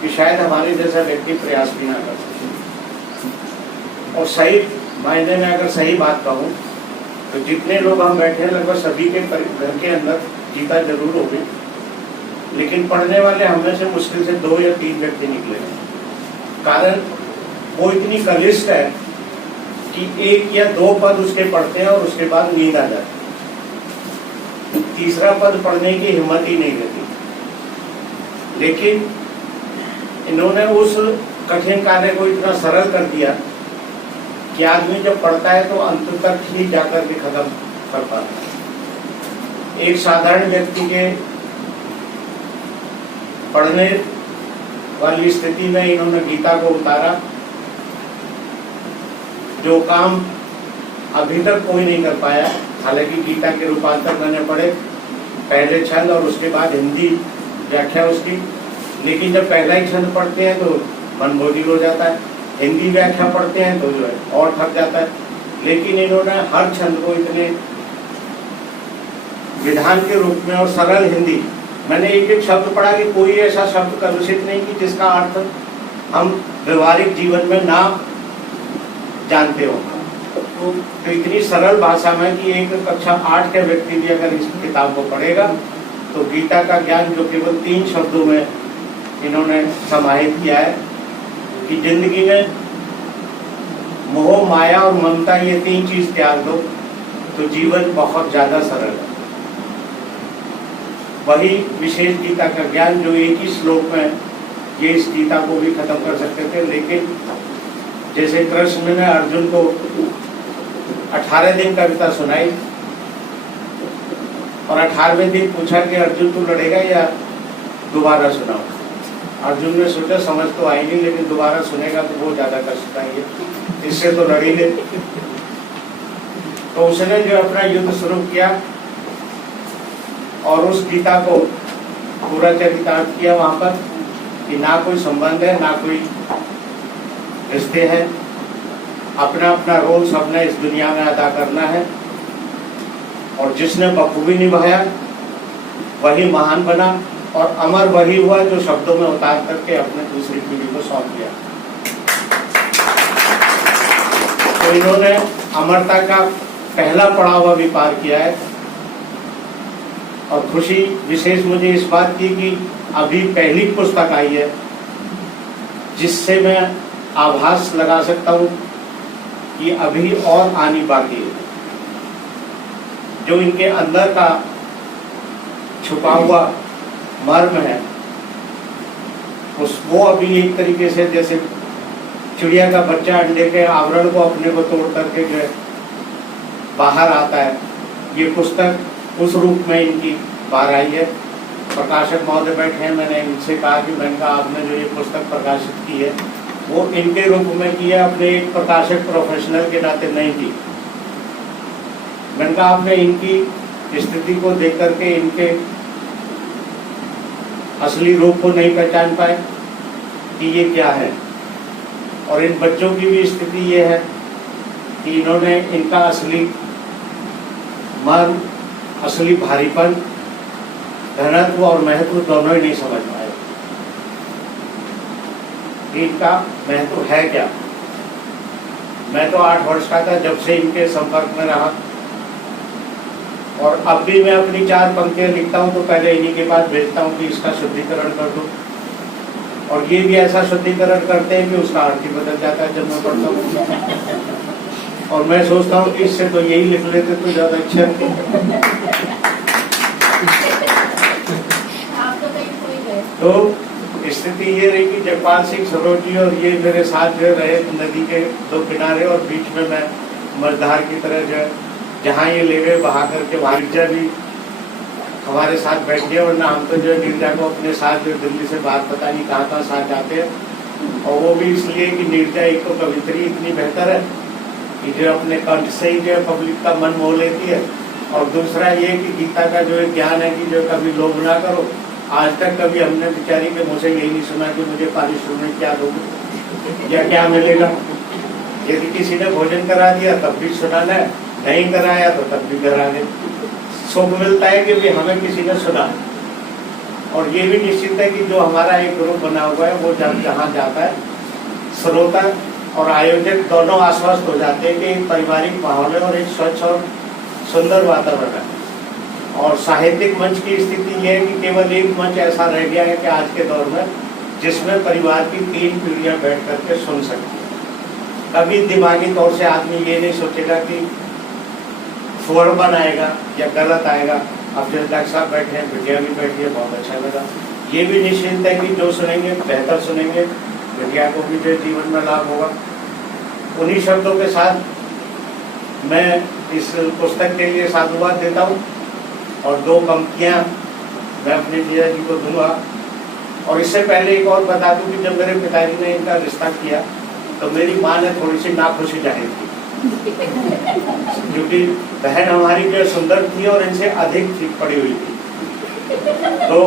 कि शायद हमारे जैसा व्यक्ति प्रयास भी ना कर सके। और सही मायने में अगर सही बात कहूँ तो जितने लोग हम बैठे हैं लगभग सभी के घर के अंदर गीता जरूर होगी, लेकिन पढ़ने वाले हमें से मुश्किल से 2 या 3 व्यक्ति निकले। कारण वो इतनी कलिष्ठ है कि 1 या 2 पद उसके पढ़ते हैं और उसके बाद नींद आ जाती है, तीसरा पद पढ़ने की हिम्मत ही नहीं रहती। लेकिन इन्होंने उस कठिन कार्य को इतना सरल कर दिया कि आदमी जब पढ़ता है तो अंत तक ही जाकर के खत्म कर पाता है। एक साधारण व्यक्ति के पढ़ने वाली स्थिति में इन्होंने गीता को उतारा, जो काम अभी तक कोई नहीं कर पाया। हालांकि गीता के रूपांतर मैंने पढ़े, पहले छंद और उसके बाद हिंदी व्याख्या उसकी, लेकिन जब पहला ही छंद पढ़ते हैं तो मन बोझिल हो जाता है, हिंदी व्याख्या पढ़ते हैं तो जो है और थक जाता है। लेकिन इन्होंने हर छंद को इतने विधान के रूप में और सरल हिंदी, मैंने एक शब्द पढ़ा कि कोई ऐसा शब्द कलुषित नहीं कि जिसका अर्थ हम व्यवहारिक जीवन में ना जानते हो। तो इतनी सरल भाषा में कि एक कक्षा 8 के व्यक्ति भी अगर इस किताब को पढ़ेगा तो गीता का ज्ञान जो केवल 3 शब्दों में इन्होंने समाहित किया है कि जिंदगी में मोह, माया और ममता, ये 3 चीज त्याग दो तो जीवन बहुत ज्यादा सरल है। वही विशेष गीता का ज्ञान जो एक ही श्लोक में ये इस गीता को भी खत्म कर सकते थे, लेकिन जैसे कृष्ण ने अर्जुन को 18 दिन कविता सुनाई और 18वें दिन पूछा कि अर्जुन तू लड़ेगा या दोबारा सुनाओ। अर्जुन ने सोचा समझ तो आई नहीं, लेकिन दोबारा सुनेगा तो वो ज्यादा कष्ट पाएंगे, इससे तो लड़ ही ले। तो उसने जो अपना युद्ध शुरू किया और उस गीता को पूरा चरितार्थ किया वहां पर कि ना कोई संबंध है, ना कोई रिश्ते हैं, अपना अपना रोल सबने इस दुनिया में अदा करना है और जिसने बखूबी निभाया वही महान बना और अमर वही हुआ जो शब्दों में उतार करके अपने दूसरी पीढ़ी को सौंप दिया। तो इन्होंने अमरता का पहला पड़ाव अभी पार किया है और खुशी विशेष मुझे इस बात की कि अभी पहली पुस्तक आई है जिससे मैं आभास लगा सकता हूँ कि अभी और आनी बाकी है। जो इनके अंदर का छुपा हुआ मर्म है वो अभी एक तरीके से जैसे चिड़िया का बच्चा अंडे के आवरण को अपने को तोड़ करके जो बाहर आता है, ये पुस्तक उस रूप में इनकी बाहर आई है। प्रकाशक महोदय बैठे हैं, मैंने इनसे कहा कि मैंने कहा आपने जो ये पुस्तक प्रकाशित की है वो इनके रूप में की है, अपने एक प्रकाशक प्रोफेशनल के नाते नहीं की। मैंने कहा आपने इनकी स्थिति को देख करके इनके असली रूप को नहीं पहचान पाए कि ये क्या है। और इन बच्चों की भी स्थिति ये है कि इन्होंने इनका असली मर्म, असली भारीपन, घनत्व और महत्व दोनों ही नहीं समझ पाए। इनका महत्व है क्या। मैं तो 8 वर्ष का था जब से इनके संपर्क में रहा और अब भी मैं अपनी 4 पंक्तियां लिखता हूं तो पहले इन्हीं के पास भेजता हूं कि इसका शुद्धिकरण कर दो, और ये भी ऐसा शुद्धिकरण करते हैं कि उसका अर्थ ही बदल जाता है जब मैं पढ़ता हूँ। और मैं सोचता हूँ कि इससे तो यही लिख लेते तो ज्यादा अच्छा। तो स्थिति ये रही कि जगपाल सिंह सरोजी और ये मेरे साथ जो रहे नदी के 2 किनारे और बीच में मैं मझधार की तरह जो जहाँ ये ले गए बहा करके गिरजा भी हमारे साथ बैठ गया, वरना हम तो जो गिरजा को अपने साथ जो दिल्ली से बाहर पता नहीं कहाँ साथ जाते हैं। और वो भी इसलिए कि गिरजा एक तो कवित्री इतनी बेहतर है कि जो अपने कंठ से ही जो पब्लिक का मन मोह लेती है, और दूसरा ये कि गीता का जो ज्ञान है कि जो कभी लोभ ना करो। आज तक कभी हमने बेचारी के मुझे यही नहीं सुना कि मुझे पारिश्रमिक क्या दोगे या क्या मिलेगा। यदि किसी ने भोजन करा दिया तब भी सुनाना है, नहीं कराया तो तब भी कराने। सुख मिलता है कि भी हमें किसी ने सुना। और ये भी निश्चित है कि जो हमारा एक ग्रुप बना हुआ है वो जब जहाँ जाता है श्रोता और आयोजक दोनों आश्वस्त हो जाते हैं कि एक पारिवारिक माहौल है और एक स्वच्छ और सुंदर वातावरण है। और साहित्यिक मंच की स्थिति ये है कि केवल एक मंच ऐसा रह गया है कि आज के दौर में जिसमें परिवार की 3 पीढ़ियां बैठ करके सुन सकती है। कभी दिमागी तौर से आदमी ये नहीं सोचेगा कि फोड़ बनाएगा या गलत आएगा। अब जब डॉक्टर साहब बैठे हैं, बिटिया भी बैठी है, बहुत अच्छा लगा। ये भी निश्चिंत है कि जो सुनेंगे बेहतर सुनेंगे, बिटिया को भी जो जीवन में लाभ होगा। उन्हीं शब्दों के साथ मैं इस पुस्तक के लिए साधुवाद देता हूँ और 2 पंक्तियाँ मैं अपने जीजा जी को दूंगा। और इससे पहले एक और बता दूं कि जब मेरे पिताजी ने इनका रिश्ता किया तो मेरी माँ ने थोड़ी सी नाखुशी जाहिर की, क्योंकि बहन हमारी जो सुंदर थी और इनसे अधिक ठीक पड़ी हुई थी। तो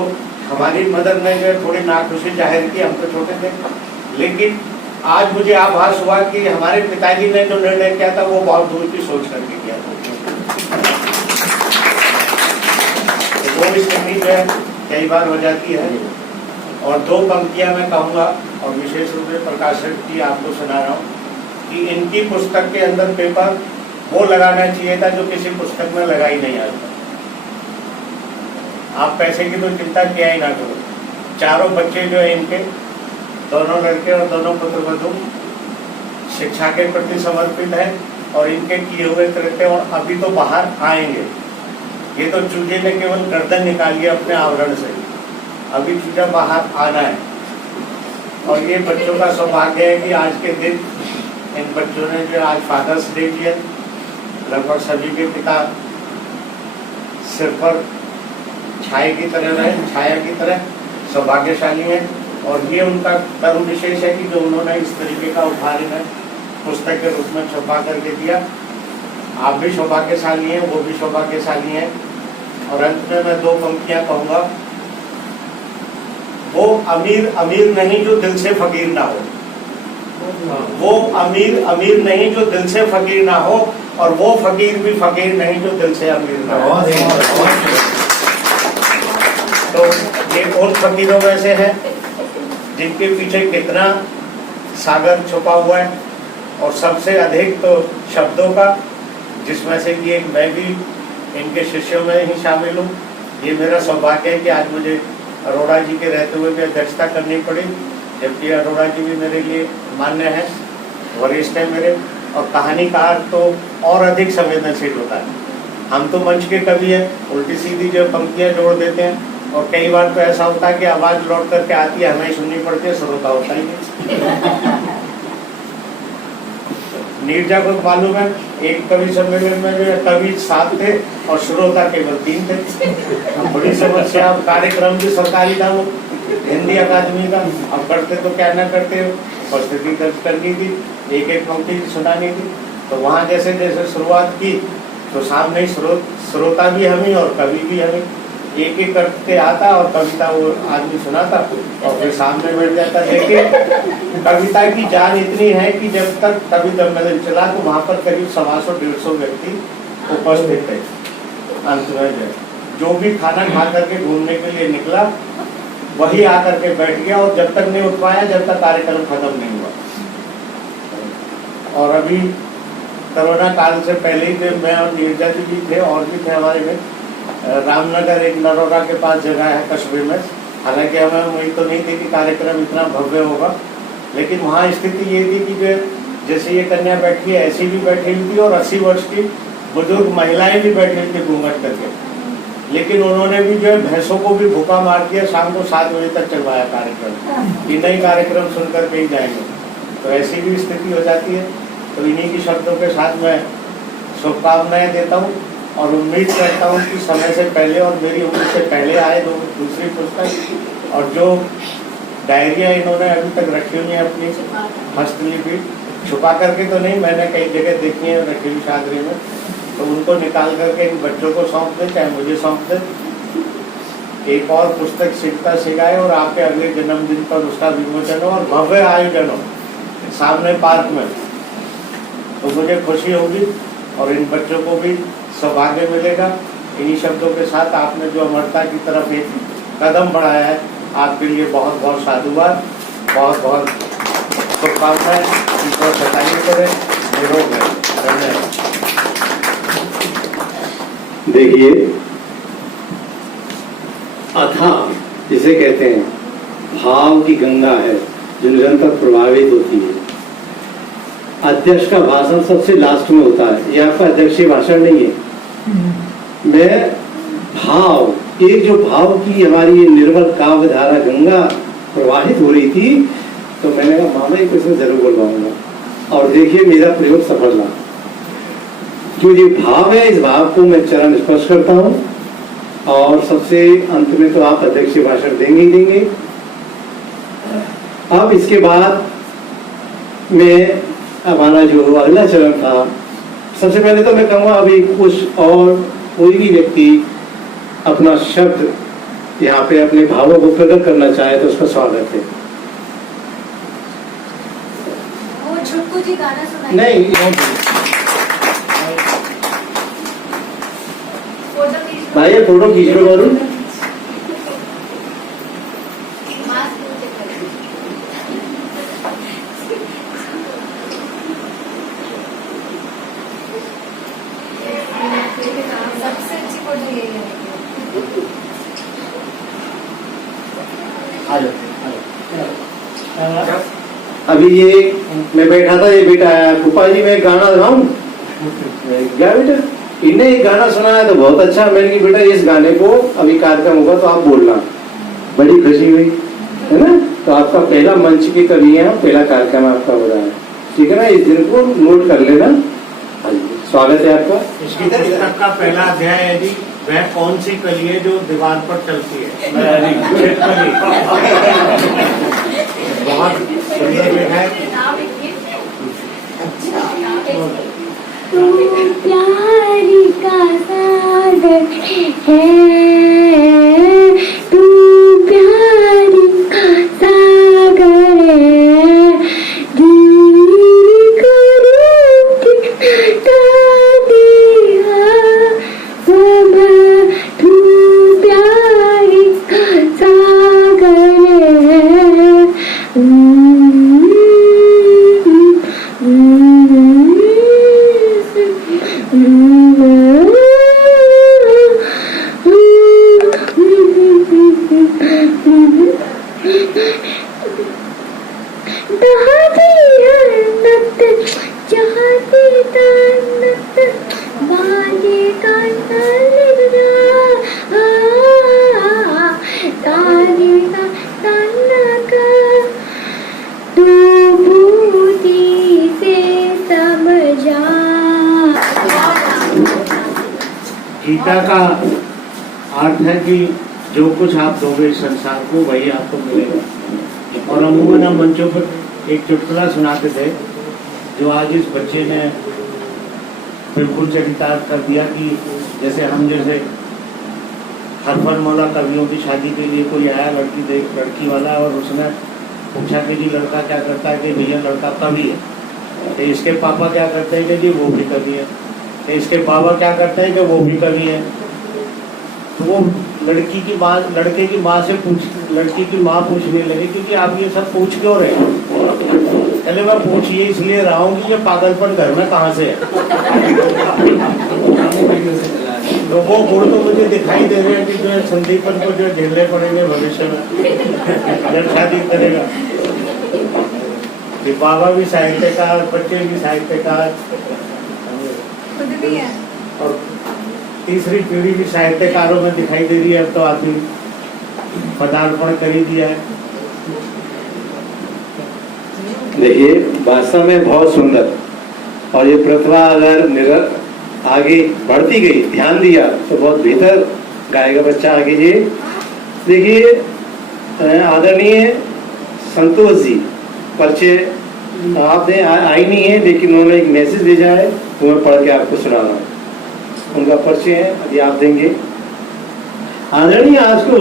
हमारी मदर ने जो थोड़ी नाखुशी जाहिर की, हम तो छोटे थे। लेकिन आज मुझे आभास हुआ कि हमारे पिताजी ने जो निर्णय किया था वो बहुत दूर की सोच करके किया था। तो वो स्थिति जो है कई बार हो जाती है। और 2 पंक्तियां मैं कहूँगा और विशेष रूप से प्रकाशक की आपको सुना रहा हूँ कि इनकी पुस्तक के अंदर पेपर वो लगाना चाहिए था जो किसी पुस्तक में लगा ही नहीं आता। आप पैसे की तो चिंता किया ही ना करो। 4 बच्चे जो है इनके, दोनों लड़के और दोनों पुत्रवधू शिक्षा के प्रति समर्पित हैं और इनके किए हुए कृत्य और अभी तो बाहर आएंगे। ये तो चूजे ने केवल गर्दन निकाली है अपने आवरण से, अभी चूजा बाहर आना है। और ये बच्चों का सौभाग्य है कि आज के दिन इन बच्चों ने जो आज फादर्स डे किया, लगभग सभी के पिता सिर पर छाया की तरह सौभाग्यशाली है। और ये उनका कर्म विशेष है कि जो उन्होंने इस तरीके का उपहार इन्हें पुस्तक के रूप में छपा करके दिया। आप भी सौभाग्यशाली हैं, वो भी सौभाग्यशाली हैं। और अंत में मैं 2 पंक्तियां कहूँगा। वो अमीर अमीर नहीं जो दिल से फकीर ना हो, वो अमीर अमीर नहीं जो दिल से फकीर ना हो, और वो फकीर भी फकीर नहीं जो दिल से अमीर ना हो। तो ये उन फकीरों में से है जिनके पीछे कितना सागर छुपा हुआ है, और सबसे अधिक तो शब्दों का, जिसमें से कि एक मैं भी इनके शिष्यों में ही शामिल हूँ। ये मेरा सौभाग्य है कि आज मुझे अरोड़ा जी के रहते हुए भी अध्यक्षता करनी पड़ी, जबकि अरोड़ा जी भी मेरे लिए मान्य है, वरिष्ठ है मेरे। और कहानीकार तो और अधिक संवेदनशील होता है। हम तो मंच के कवि हैं, उल्टी सीधी जो पंक्तियाँ जोड़ देते हैं, और कई बार तो ऐसा होता है कि आवाज लौट करके आती है, हमें सुननी पड़ती है, श्रोता होता ही नहीं। नीरजा को मालूम है, एक कवि सम्मेलन में जो कवि 7 थे और श्रोता केवल 3 थे। बड़ी समस्या। अब कार्यक्रम भी सरकारी था, वो हिंदी अकादमी का। अब करते तो क्या ना करते, उपस्थिति दर्ज करनी थी, एक पंक्ति सुनानी थी। तो वहाँ जैसे जैसे शुरुआत की तो सामने श्रोता भी हमें और कवि भी हमें, एक करते आता और कविता वो आदमी सुनाता और फिर सामने बैठ जाता। लेकिन कविता की जान इतनी है कि जब तक कवि सम्मेलन चला तो वहाँ पर करीब 125 व्यक्ति उपस्थित थे। अंत में जो भी खाना खा करके घूमने के लिए निकला वही आकर के बैठ गया, और जब तक नहीं उठ पाया जब तक कार्यक्रम खत्म नहीं हुआ। और अभी कोरोना काल से पहले ही जब मैं और नीरजा जी भी थे और भी थे हमारे में, रामनगर एक नरोरा के पास जगह है कस्बे में। हालांकि हमें उम्मीद तो नहीं थी कि कार्यक्रम इतना भव्य होगा, लेकिन वहाँ स्थिति ये थी कि जो जैसे ये कन्या बैठी है ऐसी भी बैठी हुई थी, और 80 वर्ष की बुजुर्ग महिलाएं भी बैठी हुई थी घूंघट करके। लेकिन उन्होंने भी जो है भैंसों को भी भूखा मार दिया, शाम को 7 बजे तक चलवाया कार्यक्रम, कि नई कार्यक्रम सुनकर कहीं जाएंगे। तो ऐसी भी स्थिति हो जाती है। तो इन्हीं की शब्दों के साथ मैं शुभकामनाएं देता हूँ और उम्मीद करता हूँ कि समय से पहले और मेरी उम्र से पहले आए दूसरी पुस्तक, और जो डायरिया इन्होंने अभी तक रखी हुई है अपनी हस्तलिपि, छुपा करके तो नहीं, मैंने कई जगह देखी है रखी हुई शादरी में, तो उनको निकाल करके इन बच्चों को सौंप दे, चाहे मुझे सौंप दे। एक और पुस्तक सीखता सिखाए और आपके अगले जन्मदिन पर उसका विमोचन हो और भव्य आयोजन हो सामने पार्क में। तो मुझे खुशी होगी और इन बच्चों को भी सौभाग्य मिलेगा। इन्हीं शब्दों के साथ आपने जो अमरता की तरफ एक कदम बढ़ाया है, आपके लिए बहुत बहुत साधुवाद, बहुत बहुत शुभकामनाएं। ईश्वर सताई करें, निरोग रहें। धन्यवाद। देखिए, अथाह जिसे कहते हैं, भाव की गंगा है जो निरंतर प्रभावित होती है। अध्यक्ष का भाषण सबसे लास्ट में होता है, यह आपका अध्यक्षीय भाषण नहीं है। मैं भाव, एक जो भाव की हमारी ये निर्मल काव्य धारा गंगा प्रवाहित हो रही थी, तो मैंने कहा मामा ये क्वेश्चन जरूर बोलवाऊंगा, और देखिए मेरा प्रयोग सफल रहा। जो ये भाव है, इस भाव को मैं चरण स्पर्श करता हूं, और सबसे अंत में तो आप अध्यक्षीय भाषण देंगे ही देंगे। अब इसके बाद में हमारा जो अगला चरण था, सबसे पहले तो मैं कहूँगा अभी कुछ और कोई भी व्यक्ति अपना शब्द यहाँ पे अपने भावों को प्रकट करना चाहे तो उसका स्वागत है। वो छुटकू जी गाना सुनाइए। नहीं, भाई ये फोटो खींच लो करूँ। सबसे अच्छी फोटो यही है। अभी ये मैं बैठा था, ये बेटा आया, फूफा जी मैं एक गाना गाऊं? क्या बेटा, इन्हें एक गाना सुनाया तो बहुत अच्छा। मैंने कहा बेटा इस गाने को अभी कार्यक्रम होगा तो आप बोलना। बड़ी खुशी हुई, है ना? तो आपका पहला मंच की कवि है, पहला कार्यक्रम आपका हो रहा है, ठीक है ना? इस दिन को नोट कर लेना। स्वागत है आपका। इसकी पुस्तक का पहला अध्याय है जी, वह कौन सी कली है जो दीवार पर चलती है। बहुत सुंदर लिखा है। तू प्यारी का सागर है, तू प्यारी का सागर है, दिल को दिखता दिया सब, तू प्यारी का सागर है। गीता का अर्थ है कि जो कुछ आप दोगे इस संसार को वही आपको मिलेगा। और अमूमन हम मंचों पर एक चुटकुला सुनाते थे, जो आज इस बच्चे ने बिल्कुल चरितार्थ कर दिया कि जैसे हम जैसे हरफन मौला कवियों की शादी के लिए कोई आया लड़की वाला, और उसने पूछा कि जी लड़का क्या करता है? कि भैया लड़का कवि है। तो इसके पापा क्या करते हैं? कि जी वो भी कवि है। तो इसके बाबा क्या करते हैं? कि वो भी कवि है। तो वो लड़की की माँ पूछने लगी कि आप ये सब पूछ क्यों रहे हैं? पहले मैं पूछ ये इसलिए रहा हूँ कि ये पागलपन घर में कहाँ से है। तो वो गुण तो मुझे दिखाई दे रहे हैं कि जो है संदीपन को जो झेलने पड़ेंगे भविष्य में जब शादी करेगा। कि बाबा भी साहित्यकार, बच्चे भी साहित्यकार, और तीसरी पीढ़ी भी साहित्यकारों में दिखाई दे रही है। अब तो आपने पदार्पण कर ही दिया है। देखिए भाषा में बहुत सुंदर, और ये प्रतिभा अगर आगे बढ़ती गई, ध्यान दिया तो बहुत बेहतर गाएगा बच्चा आगे। ये देखिए आदरणीय संतोष जी, परिचय आपने आई नहीं है, लेकिन उन्होंने एक मैसेज भेजा है, वो मैं पढ़ के आपको सुना रहा हूँ। उनका परिचय है, यदि आप देंगे। आदरणीय आज को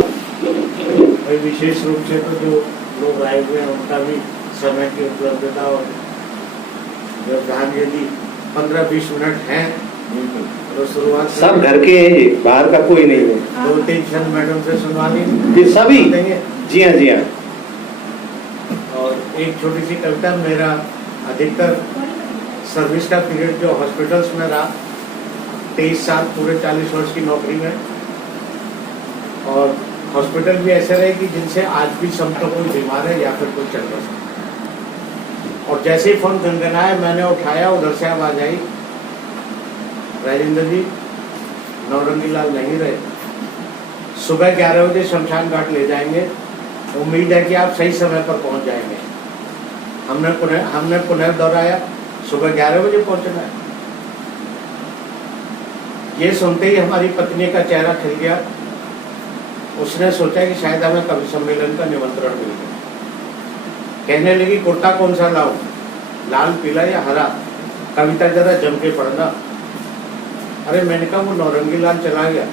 विशेष रूप से तो जो लोग आए हुए हैं उनका भी समय की उपलब्धता और व्यवधान यदि 15-20 मिनट हैं तो शुरुआत सब घर के हैं जी, बाहर का कोई नहीं है। 2-3 क्षण मैडम से सुनवा लेंगे ये सभी देंगे। जी हाँ जी हाँ। और एक छोटी सी कविता, मेरा अधिकतर सर्विस का पीरियड जो हॉस्पिटल्स में रहा, 23 साल पूरे 40 वर्ष की नौकरी में, और हॉस्पिटल भी ऐसे रहे कि जिनसे आज भी समझो कोई बीमार है या फिर कोई चल रहा है। और जैसे ही फोन गनगनाया मैंने उठाया, उधर से आवाज आई, राजेंद्र जी नौरंगी लाल नहीं रहे, सुबह 11 बजे शमशान घाट ले जाएंगे, उम्मीद है कि आप सही समय पर पहुंच जाएंगे। हमने पुनः दोहराया, सुबह 11 बजे पहुंचना है। ये सुनते ही हमारी पत्नी का चेहरा खिल गया। उसने सोचा कि शायद हमें कवि सम्मेलन का निमंत्रण मिल गया। कहने लगी कुर्ता कौन सा लाऊं, लाल, पीला या हरा, कविता जरा जम के पढ़ना। अरे मैंने कहा वो नौरंगी लाल चला गया।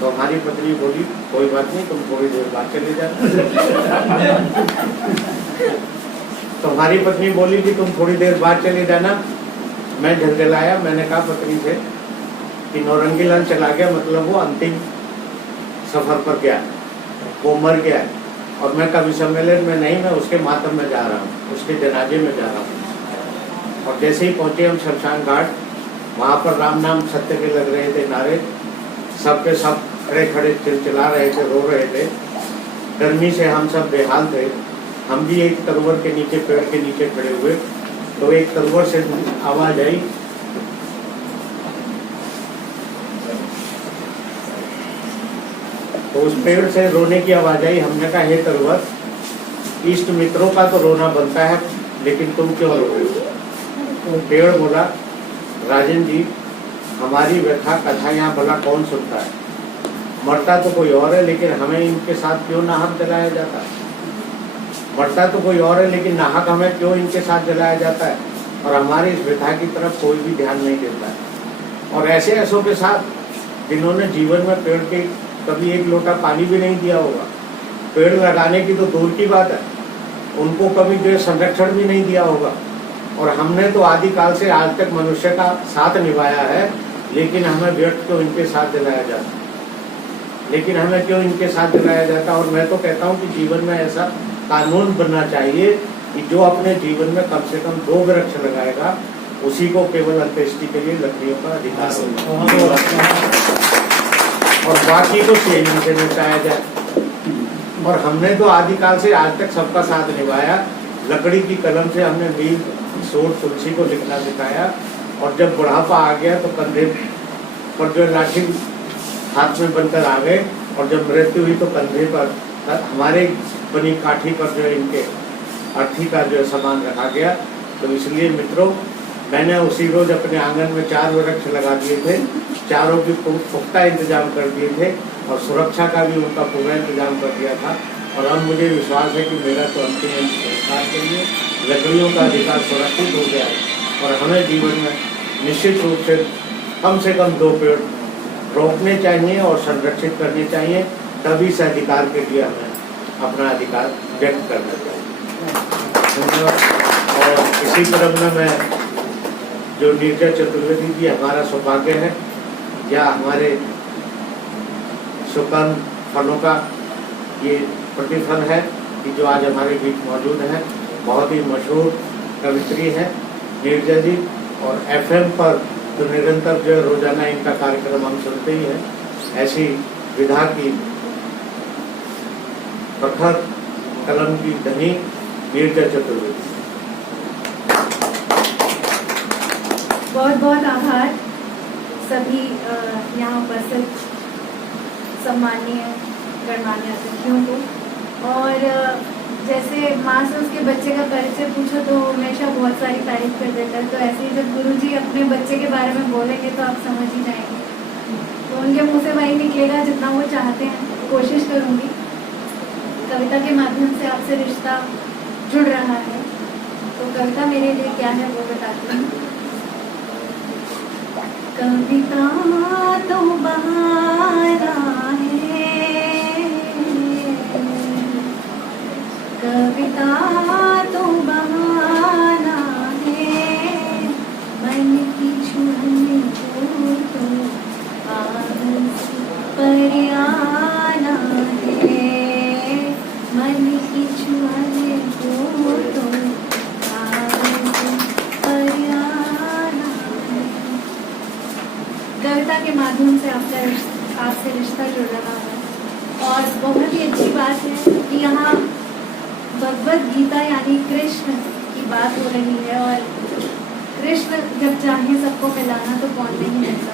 तो हमारी पत्नी बोली कोई बात नहीं, तुम थोड़ी देर बाद चले जाना। तो हमारी पत्नी बोली कि तुम थोड़ी देर बाद चले जाना। मैं झलझलाया, मैंने कहा पत्नी से कि नौरंगी लाल चला गया मतलब वो अंतिम सफर पर गया, वो मर गया, और मैं कवि सम्मेलन में नहीं, मैं उसके मातम में जा रहा हूँ, उसके जनाजे में जा रहा हूँ। और जैसे ही पहुंचे हम शमशान घाट, वहाँ पर राम नाम सत्य के लग रहे थे नारे, सब के सब खड़े खड़े चिल्ला रहे थे, रो रहे थे। गर्मी से हम सब बेहाल थे। हम भी एक तरवर के नीचे, पेड़ के नीचे खड़े हुए, तो एक तरवर से आवाज आई, तो उस पेड़ से रोने की आवाज आई। हमने कहा हे तरवर, इष्ट मित्रों का तो रोना बनता है, लेकिन तुम क्यों रो रहे हो? तो पेड़ बोला, राजन जी हमारी व्यथा कथा यहाँ भला कौन सुनता है, मरता तो कोई और है, लेकिन हमें इनके साथ क्यों नाहक जलाया जाता है। मरता तो कोई और है, लेकिन नाहक हमें क्यों इनके साथ जलाया जाता है, और हमारी इस व्यथा की तरफ कोई भी ध्यान नहीं देता है। और ऐसे ऐसों के साथ जिन्होंने जीवन में पेड़ के कभी एक लोटा पानी भी नहीं दिया होगा, पेड़ लगाने की तो दूर की बात है, उनको कभी जो संरक्षण भी नहीं दिया होगा। और हमने तो आदिकाल से आज तक मनुष्य का साथ निभाया है, लेकिन हमें व्यर्थ क्यों इनके साथ जलाया जाता, लेकिन हमें क्यों इनके साथ जलाया जाता। और मैं तो कहता हूँ कि जीवन में ऐसा कानून बनना चाहिए कि जो अपने जीवन में कम से कम 2 वृक्ष लगाएगा, उसी को केवल अंत्येष्टि के लिए लकड़ियों का अधिकार होगा, और बाकी को सेविंग से निपटाया जाए। और हमने तो आदिकाल से आज तक सबका साथ निभाया। लकड़ी की कलम से हमने मील, सोट, तुलसी को लिखना सिखाया, और जब बुढ़ापा आ गया तो कंधे पर जो लाठी हाथ में बनकर आ गए, और जब मृत्यु हुई तो कंधे पर हमारे बनी काठी पर जो इनके अर्थी का जो सामान रखा गया। तो इसलिए मित्रों, मैंने उसी रोज अपने आंगन में 4 वृक्ष लगा दिए थे, चारों की पुख्ता इंतजाम कर दिए थे, और सुरक्षा का भी उनका पूरा इंतजाम कर दिया था। और अब मुझे विश्वास है कि मेरा तो अंतिम संस्कार के लिए लकड़ियों का अधिकार सुरक्षित हो गया है। और हमें जीवन में निश्चित रूप से कम 2 पेड़ रोपने चाहिए और संरक्षित करने चाहिए, तभी इस अधिकार के लिए हमें अपना अधिकार व्यक्त करना चाहिए। और इसी क्रम में मैं जो नीरजा चतुर्वेदी जी हमारा सौभाग्य है, या हमारे सुकर्म फलों का ये प्रतिफल है कि जो आज हमारे बीच मौजूद है, बहुत ही मशहूर कवित्री है नीरजा जी। और FM पर तो निरंतर जो रोजाना इनका कार्यक्रम हम सुनते ही हैं। ऐसी विधा की प्रखर कलम की धनी नीरजा चतुर्वेदी। बहुत बहुत आभार सभी यहाँ उपस्थित सम्मानीय गणमान्य अतिथियों को। और जैसे माँ से उसके बच्चे का परिचय पूछो तो हमेशा बहुत सारी तारीफ कर देता है, तो ऐसे ही जब गुरुजी अपने बच्चे के बारे में बोलेंगे तो आप समझ ही जाएंगे। तो उनके मुँह से वही निकलेगा जितना वो चाहते हैं। कोशिश करूँगी, कविता के माध्यम से आपसे रिश्ता जुड़ रहा है, तो कविता मेरे लिए क्या है वो बताती हूँ। कविता तो बहाना है, कविता तो बहाना है, मन हरियाणा है, मन की छुआने को तो कागज हरियाणा है। कविता के माध्यम से आपसे रिश्ता जुड़ रहा है और बहुत ही अच्छी बात है कि यहाँ भगवत गीता यानी कृष्ण की बात हो रही है और कृष्ण जब चाहे सबको मिलाना तो कौन नहीं मिलता।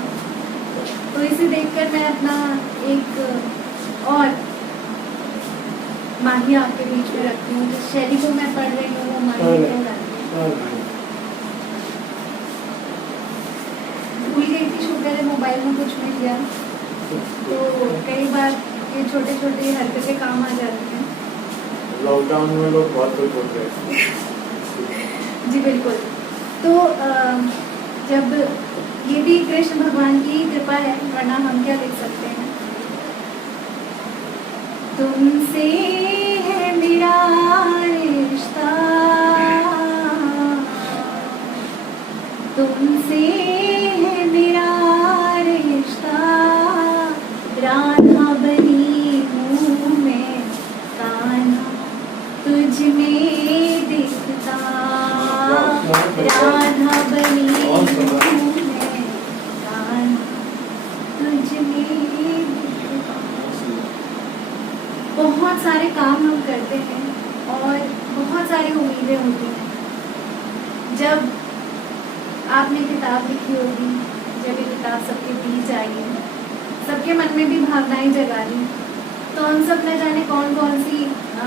तो इसे देखकर मैं अपना एक और माही आपके बीच में रखती हूँ। जिस शैली को मैं पढ़ रही हूँ वो माही कहलाती है। भूल गई थी, शुक्र है मोबाइल में कुछ मिल गया। तो कई बार ये छोटे छोटे हरकतें काम आ जाती हैं। लॉकडाउन में लोग बहुत कुछ बोल रहे हैं। जी बिल्कुल। तो जब ये भी कृष्ण भगवान की कृपा है, वरना हम क्या लिख सकते हैं। तुमसे है मेरा रिश्ता, तुमसे है मेरा रिश्ता, राधा बनी हूँ मैं, कान्हा तुझ में दिखता, राधा बनी हूँ मैं, कान्हा तुझ में दिखता। बहुत सारे काम हम करते हैं और बहुत सारी उम्मीदें होती हैं। जब आपने किताब लिखी होगी, जब ये किताब सबके बीच आई, सबके मन में भी भावनाएं जगा दी, तो हम सब न जाने कौन कौन सी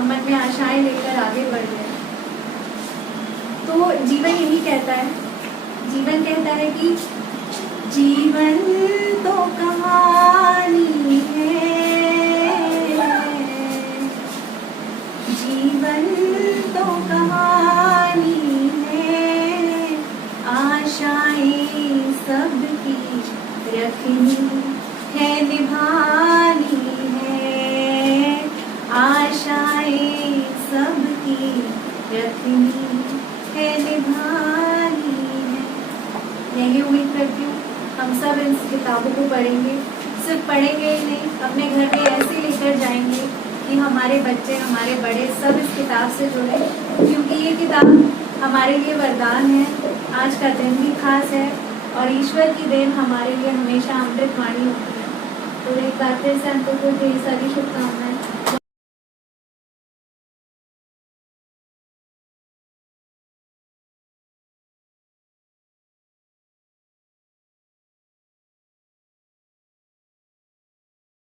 मन में आशाएं लेकर आगे बढ़ गए। तो जीवन यही कहता है, जीवन कहता है कि जीवन तो कहानी है, जीवन तो कहानी है, आशाएं सबकी रखनी है, निभानी है, आशाएं सबकी रखनी है, निभानी है। यही उम्मीद करती हूँ हम सब इन किताबों को पढ़ेंगे, सिर्फ पढ़ेंगे ही नहीं, अपने घर में ऐसे लेकर जाएंगे कि हमारे बच्चे, हमारे बड़े सब इस किताब से जुड़े, क्योंकि ये किताब हमारे लिए वरदान है। आज का दिन भी खास है और ईश्वर की देन हमारे लिए हमेशा अमृत वाणी होती है। तो एक बार फिर से अंतों को ढेर सारी शुभकामनाएं।